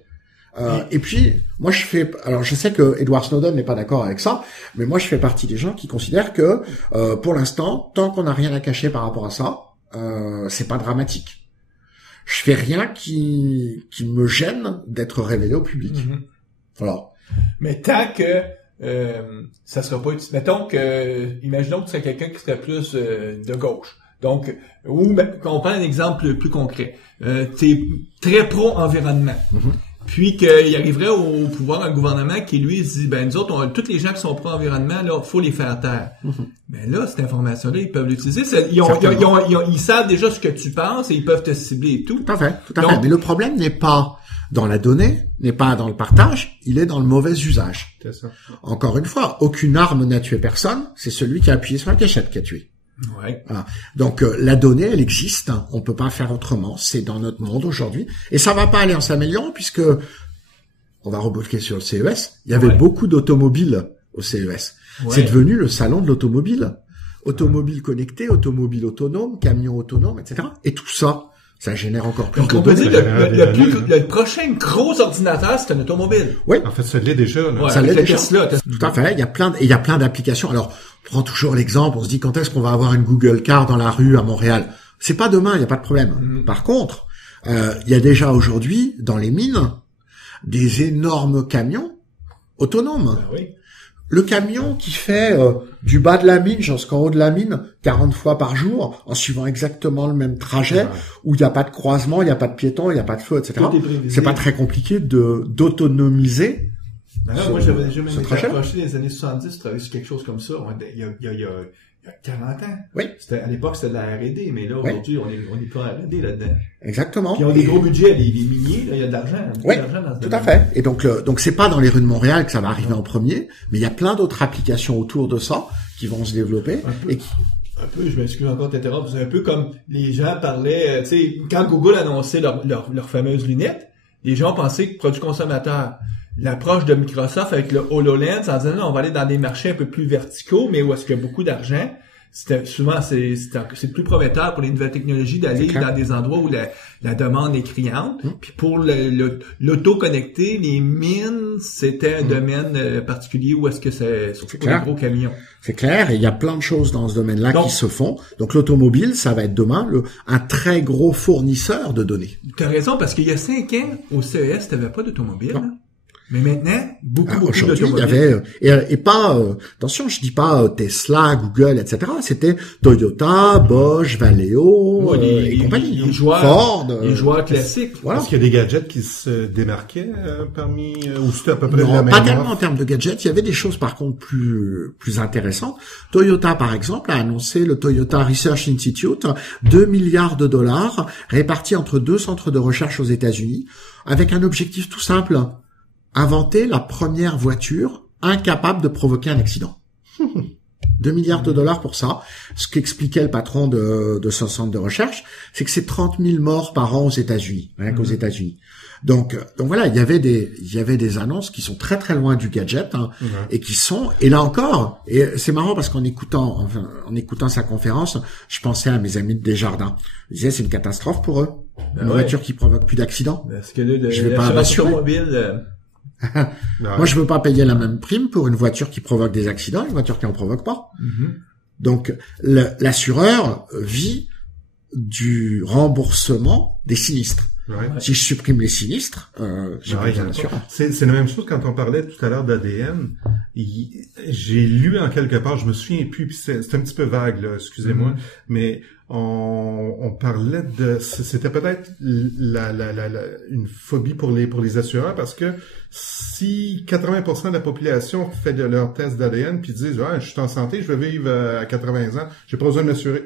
Et puis, moi je sais que Edward Snowden n'est pas d'accord avec ça, mais moi je fais partie des gens qui considèrent que, pour l'instant, tant qu'on n'a rien à cacher par rapport à ça, c'est pas dramatique. Je fais rien qui me gêne d'être révélé au public. Voilà. Mais tant que ça sera pas utile. Mettons que, imaginons que tu serais quelqu'un qui serait plus de gauche. Donc, qu'on prend un exemple plus concret. T'es très pro-environnement. Puis qu'il arriverait au pouvoir un gouvernement qui, lui, se dit, nous autres, tous les gens qui sont pro-environnement, là, faut les faire taire. Mais là, cette information-là, ils peuvent l'utiliser. Ils savent déjà ce que tu penses et ils peuvent te cibler et tout. Tout à fait. Mais le problème n'est pas dans la donnée, n'est pas dans le partage, il est dans le mauvais usage. C'est ça. Encore une fois, aucune arme n'a tué personne, c'est celui qui a appuyé sur la gâchette qui a tué. Ouais. Voilà. Donc la donnée, elle existe, on peut pas faire autrement, c'est dans notre monde aujourd'hui, et ça va pas aller en s'améliorant puisque on va rebloquer sur le CES. Il y avait beaucoup d'automobiles au CES. C'est devenu le salon de l'automobile, automobile connecté, automobile autonome, camion autonome, etc. Et tout ça, ça génère encore plus Donc, de on peut données. dire le prochain gros ordinateur, c'est un automobile. Oui. En fait, ça l'est déjà, là. Ouais, Ça avec l'est le déjà. Tesla. Tout à fait. Il y a plein d'applications. Alors, on prend toujours l'exemple. On se dit quand est-ce qu'on va avoir une Google Car dans la rue à Montréal? C'est pas demain. Il y a pas de problème. Par contre, il y a déjà aujourd'hui dans les mines des énormes camions autonomes. Oui. le camion qui fait du bas de la mine jusqu'en haut de la mine 40 fois par jour en suivant exactement le même trajet où il n'y a pas de croisement, il n'y a pas de piéton, il n'y a pas de feu, etc. C'est pas très compliqué d'autonomiser. Ben là, moi, j'avais déjà même été approché des années 70, travailler sur quelque chose comme ça. Il y a 40 ans. Oui. À l'époque, c'était de la R&D, mais là, aujourd'hui, on est pas en R&D là-dedans. Exactement. Puis ils ont des gros budgets, les miniers, là, il y a de l'argent. Oui, tout à fait. Et donc c'est pas dans les rues de Montréal que ça va arriver en premier, mais il y a plein d'autres applications autour de ça qui vont se développer Un peu, je m'excuse encore de t'interrompre, c'est un peu comme les gens parlaient, tu sais, quand Google annonçait leurs fameuses lunettes, les gens pensaient que produit consommateur. L'approche de Microsoft avec le HoloLens, en disant, là, on va aller dans des marchés un peu plus verticaux, mais où est-ce qu'il y a beaucoup d'argent. Souvent, c'est plus prometteur pour les nouvelles technologies d'aller dans des endroits où la demande est criante. Puis pour l'auto-connecté, les mines, c'était un domaine particulier où est-ce que c'est surtout pour les gros camions. C'est clair, et il y a plein de choses dans ce domaine-là qui se font. Donc l'automobile, ça va être demain un très gros fournisseur de données. T'as raison, parce qu'il y a 5 ans, au CES, t'avais pas d'automobile. Mais maintenant, beaucoup aujourd'hui, d'automobiles. Il y avait et pas attention, je dis pas Tesla, Google, etc. C'était Toyota, Bosch, Valeo et compagnie. Ford, les joueurs classiques. Voilà. Est-ce qu'il y a des gadgets qui se démarquaient parmi ou c'était à peu près non, la même pas tellement en termes de gadgets. Il y avait des choses par contre plus intéressantes. Toyota, par exemple, a annoncé le Toyota Research Institute, 2 milliards de dollars répartis entre 2 centres de recherche aux États-Unis, avec un objectif tout simple. Inventer la première voiture incapable de provoquer un accident. 2 milliards de dollars pour ça. Ce qu'expliquait le patron de ce centre de recherche, c'est que c'est 30 000 morts par an aux États-Unis, rien qu'aux États-Unis. Donc voilà, il y avait des annonces qui sont très très loin du gadget, et qui sont, et là encore, et c'est marrant parce qu'en écoutant sa conférence, je pensais à mes amis de Desjardins. Je disais, c'est une catastrophe pour eux. Une voiture qui provoque plus d'accidents. Parce que je vais pas m'assurer. Moi, je veux pas payer la même prime pour une voiture qui provoque des accidents, une voiture qui en provoque pas. Donc, l'assureur vit du remboursement des sinistres. Si je supprime les sinistres, j'ai pas besoin d'assureur. C'est la même chose quand on parlait tout à l'heure d'ADN. J'ai lu en quelque part, je me souviens plus, puis c'est un petit peu vague, là, excusez-moi, mais on parlait de, c'était peut-être une phobie pour les assureurs, parce que si 80% de la population fait de leur test d'ADN puis disent je suis en santé, je vais vivre à 80 ans, j'ai pas besoin de m'assurer.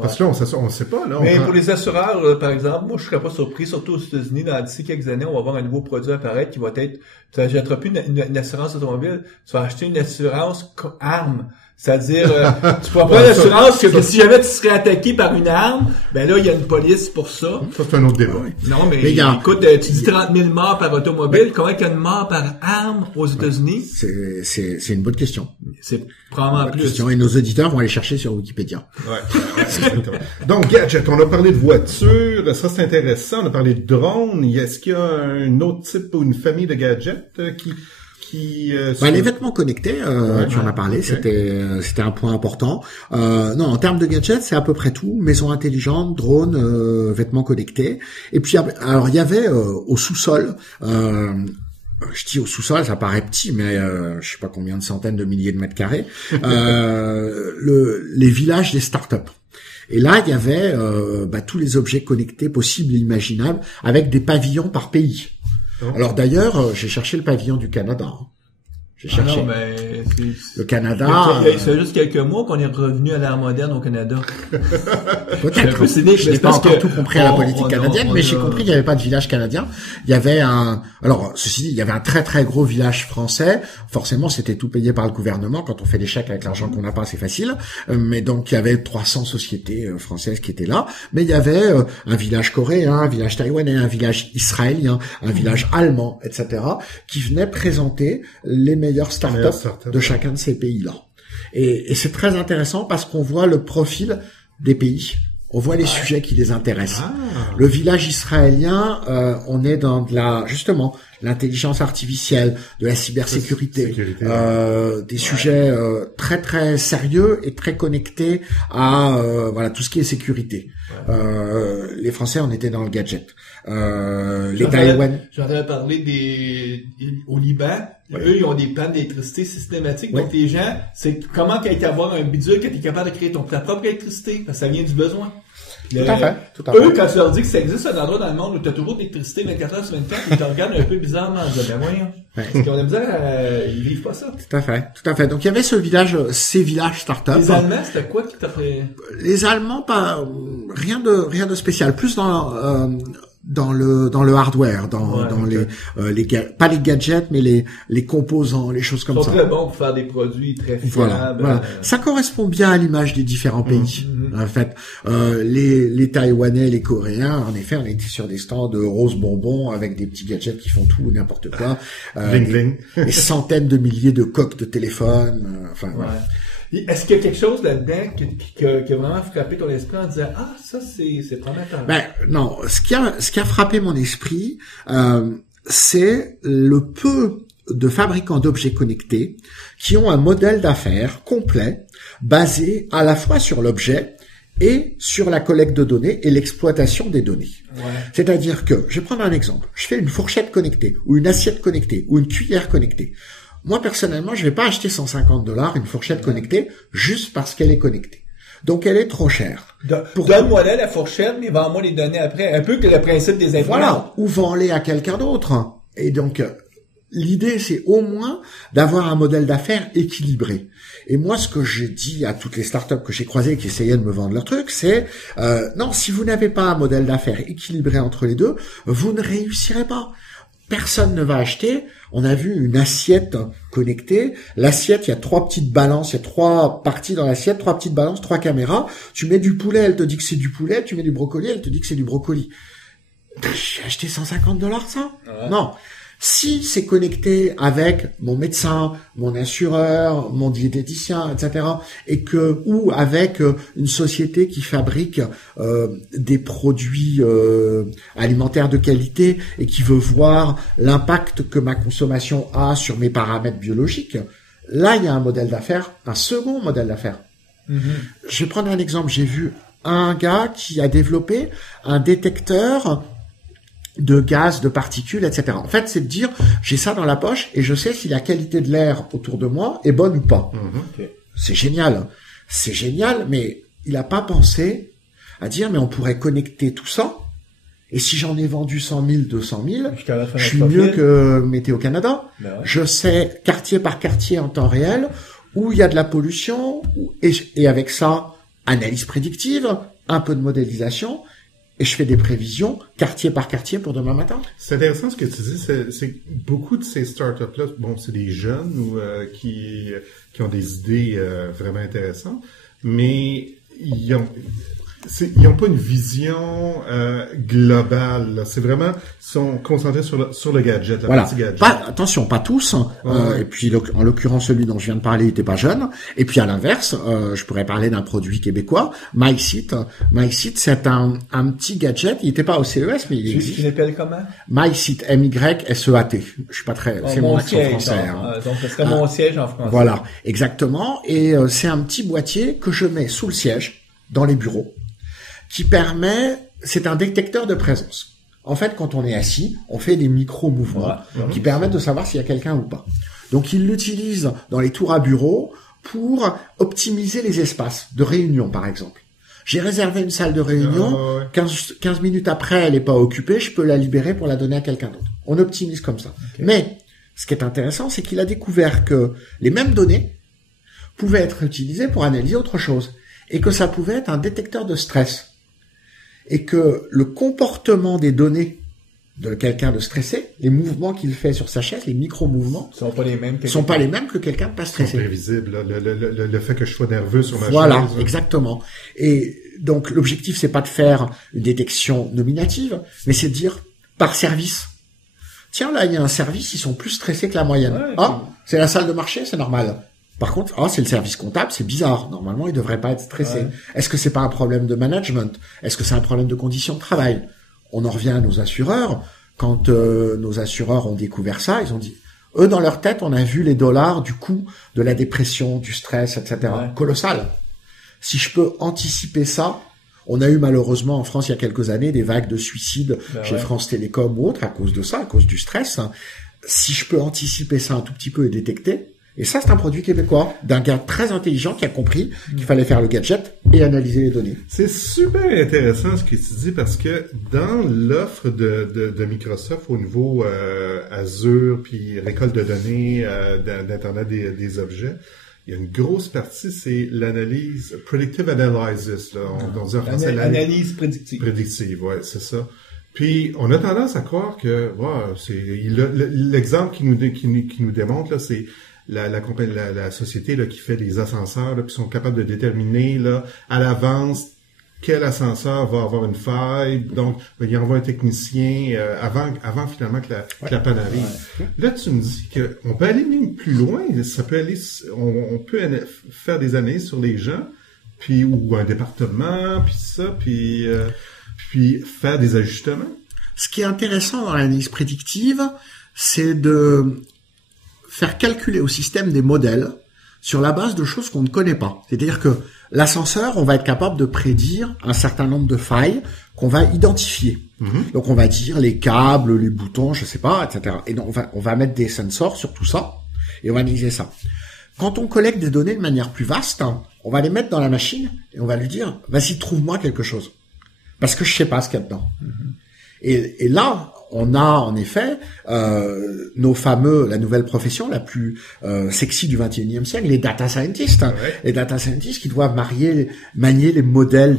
Parce que là, on sait pas, là. Mais pour les assureurs, par exemple, moi, je serais pas surpris, surtout aux États-Unis, d'ici quelques années, on va avoir un nouveau produit apparaître qui va être, tu n'achèteras plus une assurance automobile, tu vas acheter une assurance arme. C'est-à-dire, tu pourras pas l'assurance que si jamais tu serais attaqué par une arme, ben là, il y a une police pour ça. Ça, c'est un autre débat. Non, mais écoute, tu dis 30 000 morts par automobile, comment il y a une mort par arme aux États-Unis? C'est une bonne question. C'est probablement plus. Question, et nos auditeurs vont aller chercher sur Wikipédia. Donc, gadget, on a parlé de voitures, ça c'est intéressant, on a parlé de drones, est-ce qu'il y a un autre type ou une famille de gadgets qui les vêtements connectés, tu en as parlé, c'était un point important. Non, en termes de gadgets, c'est à peu près tout. Maison intelligente, drones, vêtements connectés. Et puis, alors il y avait au sous-sol. Je dis au sous-sol, ça paraît petit, mais je sais pas combien de centaines de milliers de mètres carrés. Les villages des startups. Et là, il y avait tous les objets connectés possibles et imaginables, avec des pavillons par pays. Alors d'ailleurs, j'ai cherché le pavillon du Canada. J'ai cherché. Non, mais le Canada. Il fait juste quelques mois qu'on est revenu à l'ère moderne au Canada. Peut-être. Je n'ai pas encore tout compris à la politique canadienne, mais j'ai compris qu'il n'y avait pas de village canadien. Il y avait alors, ceci dit, il y avait un très très gros village français. Forcément, c'était tout payé par le gouvernement. Quand on fait des chèques avec l'argent qu'on n'a pas, c'est facile. Mais donc, il y avait 300 sociétés françaises qui étaient là. Mais il y avait un village coréen, un village taïwanais, un village israélien, un village allemand, etc., qui venaient présenter les meilleures startups de chacun de ces pays-là. Et c'est très intéressant parce qu'on voit le profil des pays. On voit les sujets qui les intéressent. Le village israélien, on est dans justement, l'intelligence artificielle, de la cybersécurité, des sujets très très sérieux et très connectés à tout ce qui est sécurité. Les Français, on était dans le gadget. Les Taïwanais. J'entendais parler au Liban, Eux, ils ont des pannes d'électricité systématiques. Oui. Donc, les gens, c'est comment qu'il y a avoir un bidule que tu es capable de créer ta propre électricité, parce que ça vient du besoin. Tout à fait. Eux, quand tu leur dis que ça existe un endroit dans le monde où tu as toujours de l'électricité 24 heures sur 24, ils te regardent un peu bizarrement. Ils disent, ben voyons. Ouais. Parce qu'on a besoin, ils vivent pas ça. Tout à fait. Donc il y avait ces villages start-up. Les Allemands, c'était quoi qui t'a fait... Les Allemands, pas rien de spécial. Plus dans le hardware, dans les pas les gadgets, mais les composants, les choses comme Ils ça. sont très bons pour faire des produits très fiables. Voilà. Ça correspond bien à l'image des différents pays. En fait, les Taïwanais, les Coréens, en effet, on était sur des stands de roses bonbons avec des petits gadgets qui font tout n'importe quoi. Bling bling. Des centaines de milliers de coques de téléphone. Voilà. Est-ce qu'il y a quelque chose là-dedans qui a vraiment frappé ton esprit en disant, ah, ça, c'est prometteur? Ben, non. Ce qui a frappé mon esprit, c'est le peu de fabricants d'objets connectés qui ont un modèle d'affaires complet basé à la fois sur l'objet et sur la collecte de données et l'exploitation des données. Ouais. C'est-à-dire que, je vais prendre un exemple. Je fais une fourchette connectée, ou une assiette connectée, ou une cuillère connectée. Moi, personnellement, je vais pas acheter $150 une fourchette connectée juste parce qu'elle est connectée. Donc, elle est trop chère. Donne-moi la fourchette, mais vends-moi les données après. Un peu que le principe des imprimantes. Voilà. Ou vends-les à quelqu'un d'autre. Et donc, l'idée, c'est au moins d'avoir un modèle d'affaires équilibré. Et moi, ce que j'ai dit à toutes les startups que j'ai croisées qui essayaient de me vendre leur truc, c'est non, si vous n'avez pas un modèle d'affaires équilibré entre les deux, vous ne réussirez pas. Personne ne va acheter. On a vu une assiette connectée. L'assiette, il y a 3 petites balances, il y a 3 parties dans l'assiette, 3 petites balances, 3 caméras. Tu mets du poulet, elle te dit que c'est du poulet. Tu mets du brocoli, elle te dit que c'est du brocoli. J'ai acheté $150 ça? Ouais. Non. Si c'est connecté avec mon médecin, mon assureur, mon diététicien, etc., ou avec une société qui fabrique des produits alimentaires de qualité et qui veut voir l'impact que ma consommation a sur mes paramètres biologiques, là il y a un modèle d'affaires, un second modèle d'affaires. Je vais prendre un exemple. J'ai vu un gars qui a développé un détecteur de gaz, de particules, etc. En fait, c'est de dire, j'ai ça dans la poche et je sais si la qualité de l'air autour de moi est bonne ou pas. Okay. C'est génial, mais il n'a pas pensé à dire, mais on pourrait connecter tout ça, et si j'en ai vendu 100 000, 200 000, je suis mieux que Météo Canada. Ben ouais. Je sais, quartier par quartier en temps réel, où il y a de la pollution, et avec ça, analyse prédictive, un peu de modélisation, et je fais des prévisions quartier par quartier pour demain matin. C'est intéressant ce que tu dis, c'est beaucoup de ces startups-là, bon, c'est des jeunes ou qui ont des idées vraiment intéressantes, mais ils ont pas une vision globale. Là. C'est vraiment, ils sont concentrés sur le gadget, la partie gadget. Attention, pas tous. Et puis, en l'occurrence, celui dont je viens de parler, il était pas jeune. Et puis, à l'inverse, je pourrais parler d'un produit québécois, MySeat. MySeat, c'est un petit gadget. Il était pas au CES, mais il existe. Tu l'appelles comment? MySeat, M-Y-S-E-A-T. Je suis pas très, c'est mon accent français. Donc, ce serait mon siège en français. Voilà, exactement. Et c'est un petit boîtier que je mets sous le siège, dans les bureaux, qui permet, c'est un détecteur de présence. En fait, quand on est assis, on fait des micro-mouvements qui permettent de savoir s'il y a quelqu'un ou pas. Donc, il l'utilise dans les tours à bureau pour optimiser les espaces de réunion, par exemple. J'ai réservé une salle de réunion, 15 minutes après, elle n'est pas occupée, je peux la libérer pour la donner à quelqu'un d'autre. On optimise comme ça. Okay. Mais, ce qui est intéressant, c'est qu'il a découvert que les mêmes données pouvaient être utilisées pour analyser autre chose. Et que ça pouvait être un détecteur de stress. Et que le comportement des données de quelqu'un de stressé, les mouvements qu'il fait sur sa chaise, les micro-mouvements, sont pas les mêmes que quelqu'un de pas stressé. C'est prévisible, le fait que je sois nerveux sur ma chaise. Voilà, exactement. Et donc, l'objectif, c'est pas de faire une détection nominative, mais c'est de dire par service. Tiens, là, il y a un service, ils sont plus stressés que la moyenne. Ouais, c'est la salle de marché, c'est normal. Par contre, c'est le service comptable, c'est bizarre. Normalement, il devrait pas être stressé. Ouais. Est-ce que c'est pas un problème de management? Est-ce que c'est un problème de conditions de travail? On en revient à nos assureurs. Quand nos assureurs ont découvert ça, ils ont dit, eux, dans leur tête, on a vu les dollars du coût de la dépression, du stress, etc. Ouais. Colossal. Si je peux anticiper ça, on a eu malheureusement en France il y a quelques années des vagues de suicides chez France Télécom ou autres à cause de ça, à cause du stress. si je peux anticiper ça un tout petit peu et détecter, et ça c'est un produit québécois d'un gars très intelligent qui a compris qu'il fallait faire le gadget et analyser les données. C'est super intéressant ce que tu dis parce que dans l'offre de Microsoft au niveau Azure puis récolte de données d'Internet des objets, il y a une grosse partie, c'est l'analyse, predictive analysis, là, on dit en français Analyse prédictive. Prédictive, ouais, c'est ça. Puis on a tendance à croire que, l'exemple qui nous démontre là, c'est la société là qui fait des ascenseurs, là, puis sont capables de déterminer là à l'avance quel ascenseur va avoir une faille, donc il envoie un technicien avant finalement que la panne arrive. Ouais. Là, tu me dis que on peut aller même plus loin. Ça peut aller, on peut faire des analyses sur les gens, puis ou un département, puis ça, puis faire des ajustements. Ce qui est intéressant dans l'analyse prédictive, c'est de faire calculer au système des modèles sur la base de choses qu'on ne connaît pas. C'est-à-dire que l'ascenseur, on va être capable de prédire un certain nombre de failles qu'on va identifier. Mm-hmm. Donc on va dire les câbles, les boutons, je sais pas, etc. Et donc on va mettre des sensors sur tout ça et on va analyser ça. Quand on collecte des données de manière plus vaste, on va les mettre dans la machine et on va lui dire « Vas-y, trouve-moi quelque chose. » Parce que je sais pas ce qu'il y a dedans. Mm-hmm. Et là, on a en effet la nouvelle profession la plus sexy du 21e siècle, les data scientists. Ouais. Les data scientists qui doivent manier les modèles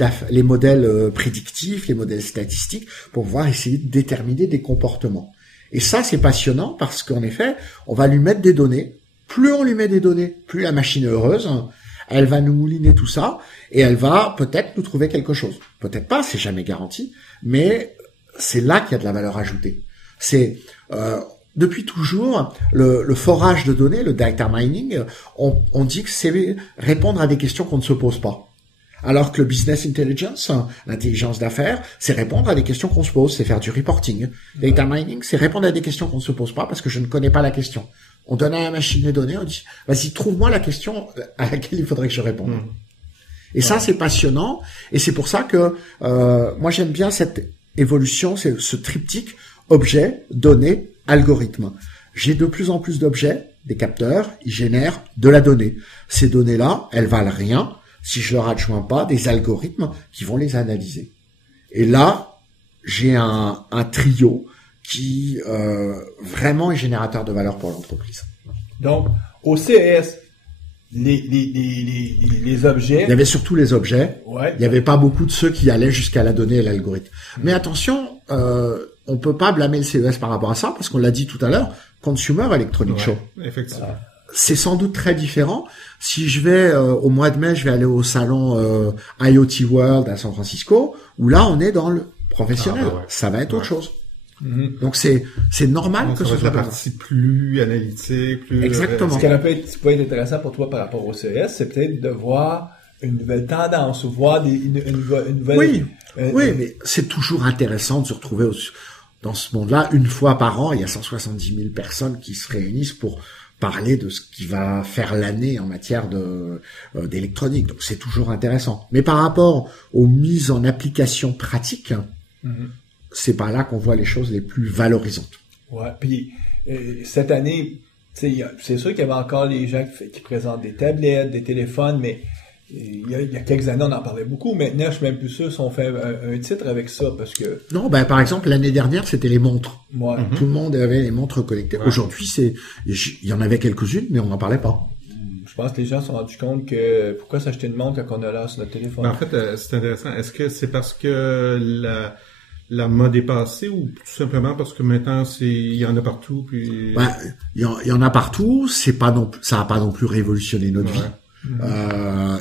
prédictifs, les modèles statistiques pour pouvoir essayer de déterminer des comportements. Et ça, c'est passionnant parce qu'en effet, on va lui mettre des données. Plus on lui met des données, plus la machine est heureuse. Elle va nous mouliner tout ça et elle va peut-être nous trouver quelque chose. Peut-être pas, c'est jamais garanti, mais c'est là qu'il y a de la valeur ajoutée. C'est depuis toujours le forage de données, le data mining, on dit que c'est répondre à des questions qu'on ne se pose pas. Alors que le business intelligence, l'intelligence d'affaires, c'est répondre à des questions qu'on se pose, c'est faire du reporting. Data mining, c'est répondre à des questions qu'on ne se pose pas parce que je ne connais pas la question. On donne à la machine les données, on dit vas-y, trouve-moi la question à laquelle il faudrait que je réponde. Et ça, c'est passionnant, et c'est pour ça que moi j'aime bien cette évolution, c'est ce triptyque objet, données, algorithme. J'ai de plus en plus d'objets, des capteurs, ils génèrent de la donnée. Ces données-là, elles valent rien si je leur adjoins pas des algorithmes qui vont les analyser. Et là, j'ai un trio qui vraiment est générateur de valeur pour l'entreprise. Donc, au CES, les objets. Il y avait surtout les objets. Ouais. Il n'y avait pas beaucoup de ceux qui allaient jusqu'à la donnée et l'algorithme. Mais attention, on peut pas blâmer le CES par rapport à ça, parce qu'on l'a dit tout à l'heure, Consumer Electronics Show. Effectivement. C'est sans doute très différent. Si je vais au mois de mai, je vais aller au salon IoT World à San Francisco, où là on est dans le professionnel. Ça va être autre chose. Mm-hmm. Donc c'est normal que ce soit la partie plus analytique, plus exactement. Ce qui peut être intéressant pour toi par rapport au CES, c'est peut-être de voir une nouvelle tendance ou voir une nouvelle. Oui, mais c'est toujours intéressant de se retrouver dans ce monde-là une fois par an. Il y a 170 000 personnes qui se réunissent pour parler de ce qui va faire l'année en matière d'électronique. Donc c'est toujours intéressant. Mais par rapport aux mises en application pratiques, c'est pas là qu'on voit les choses les plus valorisantes. Ouais, puis cette année, c'est sûr qu'il y avait encore les gens qui présentent des tablettes, des téléphones, mais il y a quelques années, on en parlait beaucoup. Maintenant, je suis même plus sûr si on fait un titre avec ça, parce que... Non, par exemple, l'année dernière, c'était les montres. Ouais. Tout le monde avait les montres connectées. Ouais. Aujourd'hui, il y en avait quelques-unes, mais on n'en parlait pas. Je pense que les gens se sont rendus compte que pourquoi s'acheter une montre quand on a là sur notre téléphone? Mais en fait, c'est intéressant. Est-ce que c'est parce que la mode est passée ou tout simplement parce que maintenant il y en a partout puis il y en a partout, ça a pas non plus révolutionné notre vie.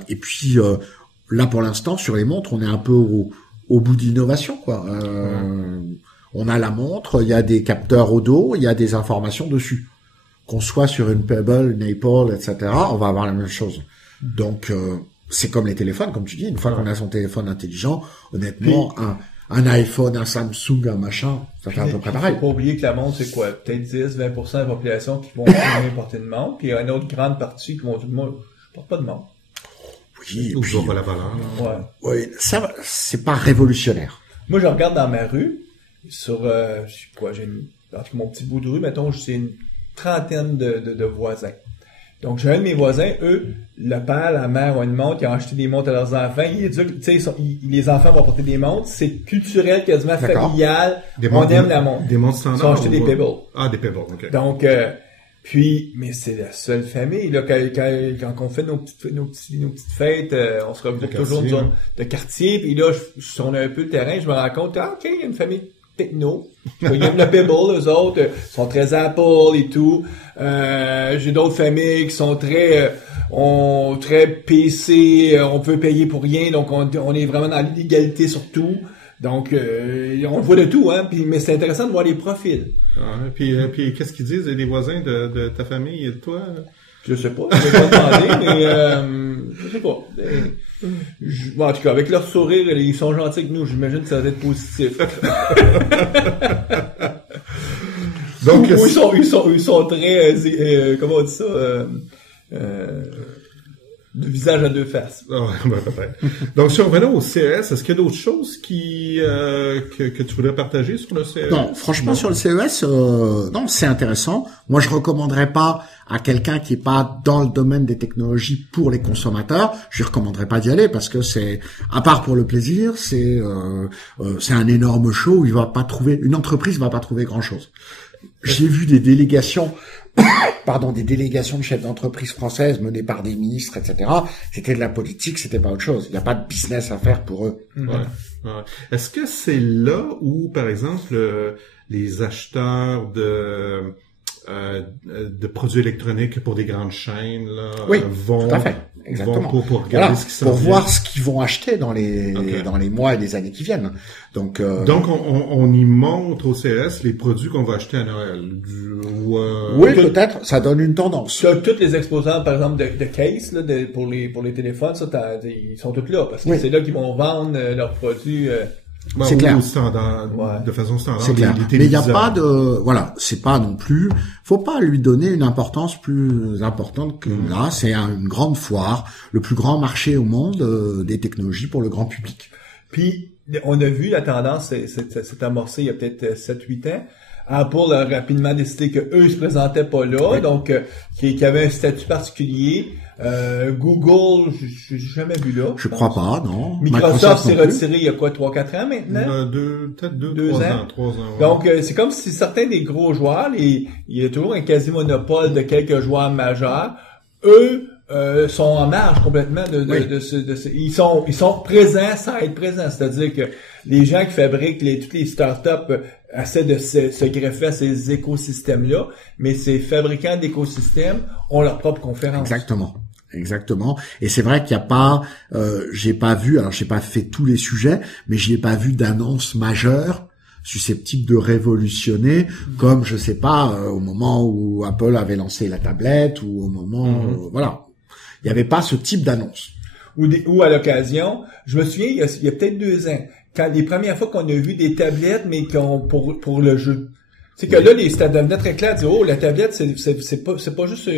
Et puis là pour l'instant sur les montres, on est un peu au bout de l'innovation quoi. On a la montre, il y a des capteurs au dos, il y a des informations dessus. Qu'on soit sur une Pebble, une Apple, etc., on va avoir la même chose. Donc c'est comme les téléphones, comme tu dis, une fois qu'on a son téléphone intelligent, honnêtement, un iPhone, un Samsung, un machin, ça fait à peu près pareil. Faut pas oublier que la montre, c'est quoi? Peut-être 10-20% de la population qui vont jamais porter de montre, puis il y a une autre grande partie qui vont dire, moi, je porte pas de montre. Oui, ou je vois pas la valeur. Oui, ça, c'est pas révolutionnaire. Moi, je regarde dans ma rue, j'ai en tout cas, mon petit bout de rue, mettons, c'est une trentaine de voisins. Donc, j'ai un de mes voisins, eux, le père, la mère ont une montre, ils ont acheté des montres à leurs enfants, ils éduquent, tu sais, les enfants vont porter des montres, c'est culturel, quasiment familial, on aime la montre. Des montres standards? Ils ont acheté des Pebbles. Ah, des Pebbles, ok. Donc, mais c'est la seule famille, là, quand on fait nos petites fêtes, on se regroupe toujours une zone de quartier, puis là, je tourne un peu le terrain, je me rends compte, ok, il y a une famille techno. Ils aiment le Pebble, eux autres, sont très Apple et tout. J'ai d'autres familles qui sont très PC, on peut payer pour rien, donc on est vraiment dans l'illégalité sur tout. Donc, on voit de tout, hein, mais c'est intéressant de voir les profils. Ah, puis qu'est-ce qu'ils disent les voisins de ta famille et de toi? Je sais pas, je vais pas demander, mais je sais pas. En tout cas, avec leur sourire, ils sont gentils avec nous, j'imagine que ça va être positif. Donc, ils sont très, comment on dit ça, de visage à deux faces. Oh, peut-être. Donc, si on revenait au CES, est-ce qu'il y a d'autres choses que tu voudrais partager sur le CES? Non, franchement, sur le CES, non, c'est intéressant. Moi, je recommanderais pas à quelqu'un qui est pas dans le domaine des technologies pour les consommateurs, je lui recommanderais pas d'y aller parce que c'est, à part pour le plaisir, c'est un énorme show où une entreprise va pas trouver grand chose. J'ai vu des délégations, des délégations de chefs d'entreprise françaises menées par des ministres, etc. C'était de la politique, c'était pas autre chose. Il n'y a pas de business à faire pour eux. Ouais. Est-ce que c'est là où, par exemple, les acheteurs de produits électroniques pour des grandes chaînes vont tout à fait. Exactement. Pour regarder ce qui s'en vient. Voir ce qu'ils vont acheter dans les mois et les années qui viennent. Donc on y montre au CES les produits qu'on va acheter à Noël. Oui, peut-être. Ça donne une tendance. Sur toutes les exposants, par exemple, de case, là, pour les téléphones, ça, ils sont tous là, parce que c'est là qu'ils vont vendre leurs produits, c'est clair. De façon standard. C'est clair. Mais il n'y a pas c'est pas non plus, faut pas lui donner une importance plus importante que là. C'est une grande foire, le plus grand marché au monde des technologies pour le grand public. Puis, on a vu la tendance, c'est amorcé il y a peut-être 7-8 ans. Apple a rapidement décidé que eux ils se présentaient pas là, donc qu'il y avait un statut particulier. Google, j'ai jamais vu là. Je crois pas, non. Microsoft s'est retiré il y a quoi, 3-4 ans maintenant? Peut-être 3 ans. 3 ans, ouais. Donc, c'est comme si certains des gros joueurs, il y a toujours un quasi-monopole de quelques joueurs majeurs, eux, sont en marge complètement ils sont présents sans être présents. C'est-à-dire que les gens qui fabriquent toutes les startups essaient de se greffer à ces écosystèmes-là, mais ces fabricants d'écosystèmes ont leur propre conférence. Exactement. Et c'est vrai qu'il n'y a pas, j'ai pas fait tous les sujets, mais j'y ai pas vu d'annonce majeure susceptible de révolutionner, comme, je sais pas, au moment où Apple avait lancé la tablette, ou au moment, il n'y avait pas ce type d'annonce. Ou à l'occasion, je me souviens, il y a peut-être 2 ans, quand les premières fois qu'on a vu des tablettes, mais pour le jeu. C'est que là, ça devenait très clair de dire, la tablette, c'est pas juste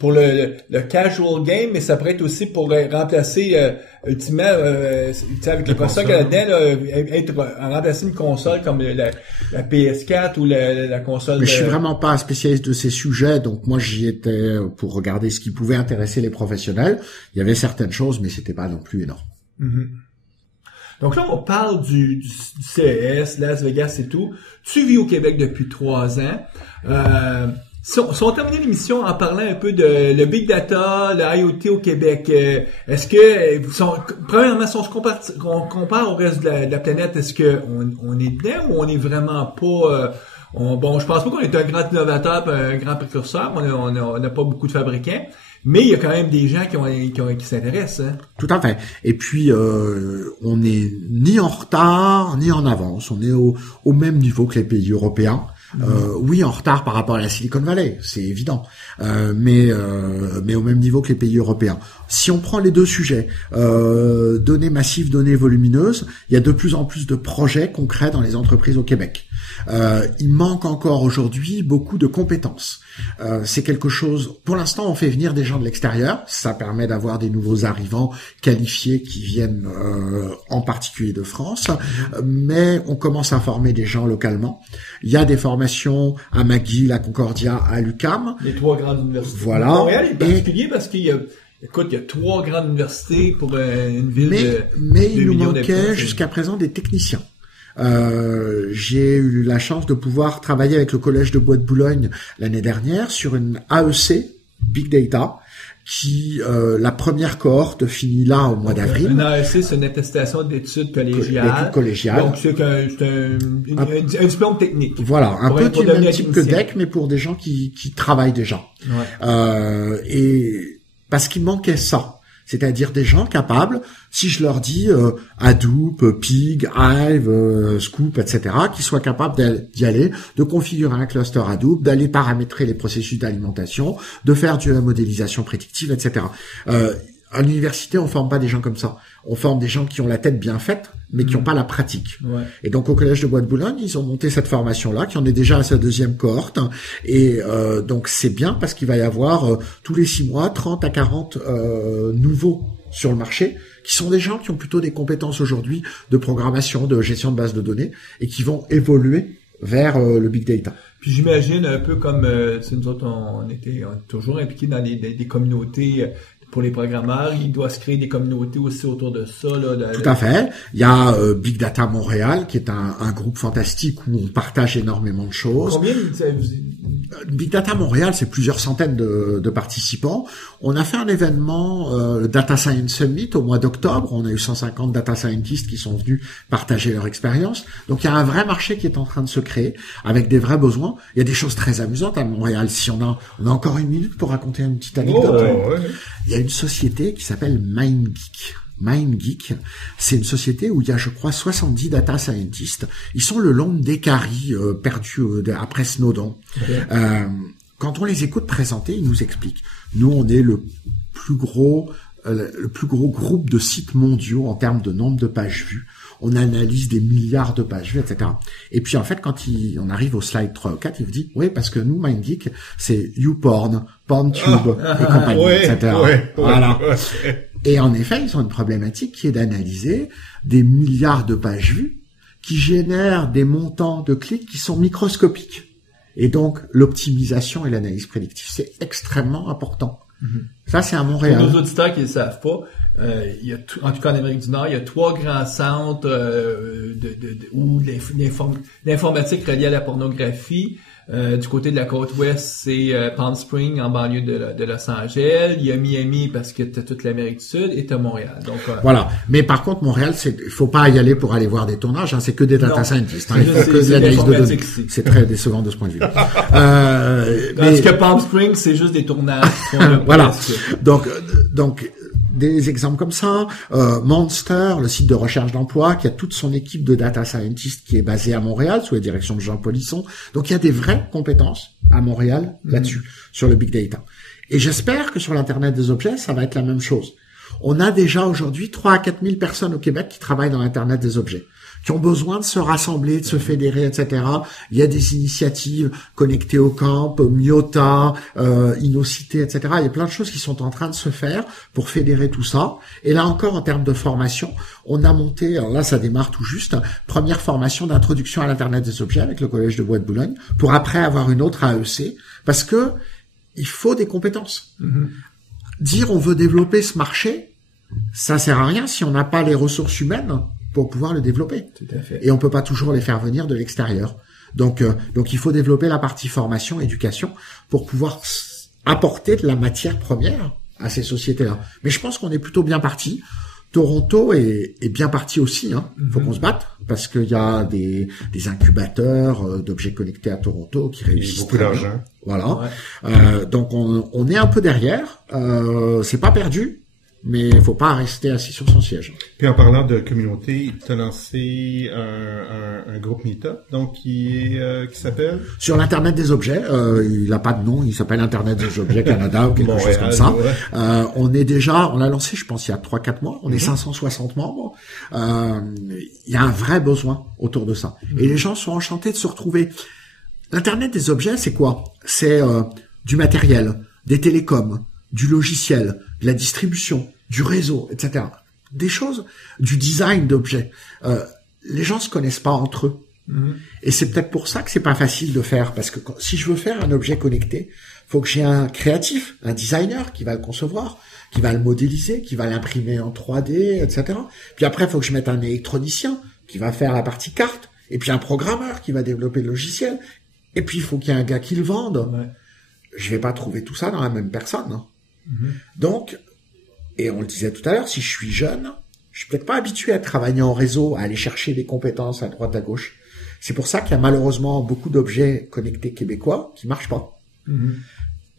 pour le casual game, mais ça pourrait être aussi pour remplacer, ultimement, avec les processeurs qu'il y a là-dedans, remplacer une console comme la PS4 ou la console. Mais je suis vraiment pas un spécialiste de ces sujets, donc moi j'y étais pour regarder ce qui pouvait intéresser les professionnels. Il y avait certaines choses, mais c'était pas non plus énorme. Mm-hmm. Donc là, on parle du CES, Las Vegas et tout. Tu vis au Québec depuis 3 ans. Si on termine l'émission en parlant un peu de le Big Data, le IoT au Québec, est-ce que, premièrement, si on compare au reste de la planète, est-ce que on est dedans ou on est vraiment pas... je pense pas qu'on est un grand innovateur, un grand précurseur. On n'a pas beaucoup de fabricants. Mais il y a quand même des gens qui s'intéressent. Hein? Tout à fait. Et puis, on n'est ni en retard, ni en avance. On est au même niveau que les pays européens. Oui, en retard par rapport à la Silicon Valley, c'est évident. Mais au même niveau que les pays européens. Si on prend les deux sujets, données massives, données volumineuses, il y a de plus en plus de projets concrets dans les entreprises au Québec. Il manque encore aujourd'hui beaucoup de compétences. C'est quelque chose, pour l'instant on fait venir des gens de l'extérieur, ça permet d'avoir des nouveaux arrivants qualifiés qui viennent en particulier de France, mais on commence à former des gens localement. Il y a des formations à McGill, à Concordia, à l'UQAM. Les 3 grandes universités. Voilà. Montréal est particulier parce qu'il y a Écoute, il y a 3 grandes universités pour une ville mais il nous millions manquait d'habitants. jusqu'à présent des techniciens. J'ai eu la chance de pouvoir travailler avec le Collège de Bois de Boulogne l'année dernière sur une AEC Big Data qui la première cohorte finit là au mois d'avril. Un AEC, c'est une attestation d'études collégiales. D'études collégiales. Donc c'est un diplôme technique. Voilà, un peu du même type que technicien. DEC, mais pour des gens qui travaillent déjà. Ouais. Et parce qu'il manquait ça. C'est-à-dire des gens capables, si je leur dis Hadoop, Pig, Hive, Scoop, etc., qui soient capables d'y aller, de configurer un cluster Hadoop, d'aller paramétrer les processus d'alimentation, de faire de la modélisation prédictive, etc. À l'université, on forme pas des gens comme ça. On forme des gens qui ont la tête bien faite, mais qui n'ont pas la pratique. Ouais. Et donc au Collège de Bois de Boulogne, ils ont monté cette formation-là, qui en est déjà à sa 2e cohorte. Et donc c'est bien parce qu'il va y avoir tous les 6 mois 30 à 40 nouveaux sur le marché, qui sont des gens qui ont plutôt des compétences aujourd'hui de programmation, de gestion de base de données, et qui vont évoluer vers le big data. Puis j'imagine un peu comme nous autres, on était toujours impliqués dans des communautés. Pour les programmeurs, il doit se créer des communautés aussi autour de ça. Là, Tout à fait. Il y a Big Data Montréal, qui est un groupe fantastique où on partage énormément de choses. Combien Big Data Montréal, c'est plusieurs centaines de participants. On a fait un événement, le Data Science Summit, au mois d'octobre. On a eu 150 data scientists qui sont venus partager leur expérience. Donc il y a un vrai marché qui est en train de se créer, avec des vrais besoins. Il y a des choses très amusantes à Montréal. Si on a encore 1 minute pour raconter une petite anecdote. Il y a une société qui s'appelle MindGeek. MindGeek, c'est une société où il y a, je crois, 70 data scientists. Ils sont le long d'Écarie, perdus après Snowden. Okay. Quand on les écoute présenter, ils nous expliquent. Nous, on est le plus gros groupe de sites mondiaux en termes de nombre de pages vues. On analyse des milliards de pages vues, etc. Et puis, en fait, quand on arrive au slide 3 ou 4, il vous dit, oui, parce que nous, MindGeek, c'est YouPorn, PornTube et compagnie, etc. Voilà. Et en effet, ils ont une problématique qui est d'analyser des milliards de pages vues qui génèrent des montants de clics qui sont microscopiques. Et donc, l'optimisation et l'analyse prédictive, c'est extrêmement important. Ça, c'est à Montréal. Pour nos auditeurs qui ne le savent pas, il y a en tout cas en Amérique du Nord, il y a 3 grands centres où l'informatique reliée à la pornographie. Du côté de la côte ouest, c'est Palm Springs en banlieue de Los Angeles. Il y a Miami parce que t'as toute l'Amérique du Sud et t'as Montréal. Donc voilà. Mais par contre, Montréal, il faut pas y aller pour aller voir des tournages. Hein, c'est que des data scientists. Hein, il faut que de l'analyse de données. C'est très décevant de ce point de vue. Parce que Palm Springs, c'est juste des tournages. Voilà. Donc des exemples comme ça, Monster, le site de recherche d'emploi, qui a toute son équipe de data scientists qui est basée à Montréal, sous la direction de Jean Polisson. Donc il y a des vraies compétences à Montréal là-dessus, sur le big data. Et j'espère que sur l'Internet des objets, ça va être la même chose. On a déjà aujourd'hui 3 à 4 000 personnes au Québec qui travaillent dans l'Internet des objets, qui ont besoin de se rassembler, de se fédérer, etc. Il y a des initiatives connectées au camp, Myota, Innocité, etc. Il y a plein de choses qui sont en train de se faire pour fédérer tout ça. Et là encore, en termes de formation, on a monté, alors là ça démarre tout juste, première formation d'introduction à l'Internet des objets avec le Collège de Bois de Boulogne, pour après avoir une autre AEC, parce que il faut des compétences. Dire on veut développer ce marché, ça sert à rien si on n'a pas les ressources humaines pour pouvoir le développer. Tout à fait. Et on peut pas toujours les faire venir de l'extérieur. Donc il faut développer la partie formation, éducation, pour pouvoir apporter de la matière première à ces sociétés-là. Mais je pense qu'on est plutôt bien parti. Toronto est bien parti aussi, hein. Faut qu'on se batte, parce qu'il y a des incubateurs d'objets connectés à Toronto qui réussissent. Il y a beaucoup d'argent. Voilà. Ouais. Donc on est un peu derrière. C'est pas perdu, mais il faut pas rester assis sur son siège. Puis en parlant de communauté, tu as lancé un groupe Meetup, donc qui s'appelle Sur l'Internet des objets, il a pas de nom, il s'appelle Internet des objets Canada ou quelque chose comme ça. Ouais. On l'a lancé, je pense, il y a 3-4 mois. On est 560 membres. Il y a un vrai besoin autour de ça. Et les gens sont enchantés de se retrouver. L'Internet des objets, c'est quoi? C'est du matériel, des télécoms, du logiciel, de la distribution, du réseau, etc. Des choses, du design d'objets. Les gens se connaissent pas entre eux. Et c'est peut-être pour ça que c'est pas facile de faire, parce que si je veux faire un objet connecté, faut que j'ai un créatif, un designer qui va le concevoir, qui va le modéliser, qui va l'imprimer en 3D, etc. Puis après, il faut que je mette un électronicien qui va faire la partie carte, et puis un programmeur qui va développer le logiciel, et puis il faut qu'il y ait un gars qui le vende. Ouais. Je vais pas trouver tout ça dans la même personne. Hein. Donc, et on le disait tout à l'heure, si je suis jeune, je suis peut-être pas habitué à travailler en réseau, à aller chercher des compétences à droite à gauche. C'est pour ça qu'il y a malheureusement beaucoup d'objets connectés québécois qui marchent pas.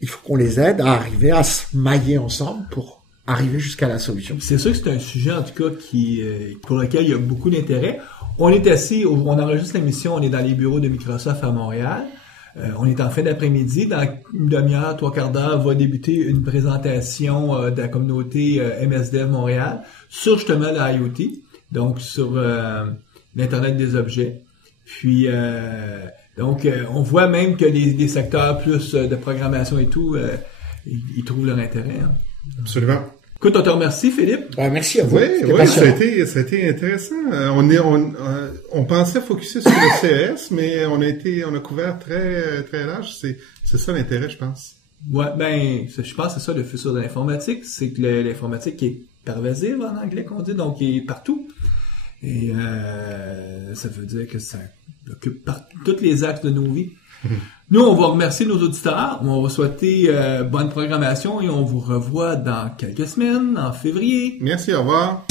Il faut qu'on les aide à arriver à se mailler ensemble pour arriver jusqu'à la solution. C'est sûr que c'est un sujet, en tout cas, pour lequel il y a beaucoup d'intérêt. On est assis, on enregistre l'émission, on est dans les bureaux de Microsoft à Montréal. On est en fin d'après-midi. Dans une demi-heure, 3/4 d'heure, va débuter une présentation de la communauté MSDev Montréal sur justement l'IoT, donc sur l'Internet des objets. Puis, donc, on voit même que les secteurs plus de programmation et tout, ils trouvent leur intérêt. Hein. Absolument. Écoute, on te remercie, Philippe. Merci à vous. Oui, ça a été intéressant. On pensait focuser sur le CES, mais on a couvert très, très large. C'est ça l'intérêt, je pense. Ouais, je pense que c'est ça le futur de l'informatique. C'est que l'informatique est pervasive en anglais qu'on dit, donc il est partout. Et ça veut dire que ça occupe tous les axes de nos vies. Nous, on va remercier nos auditeurs, on va souhaiter bonne programmation et on vous revoit dans quelques semaines, en février. Merci, au revoir.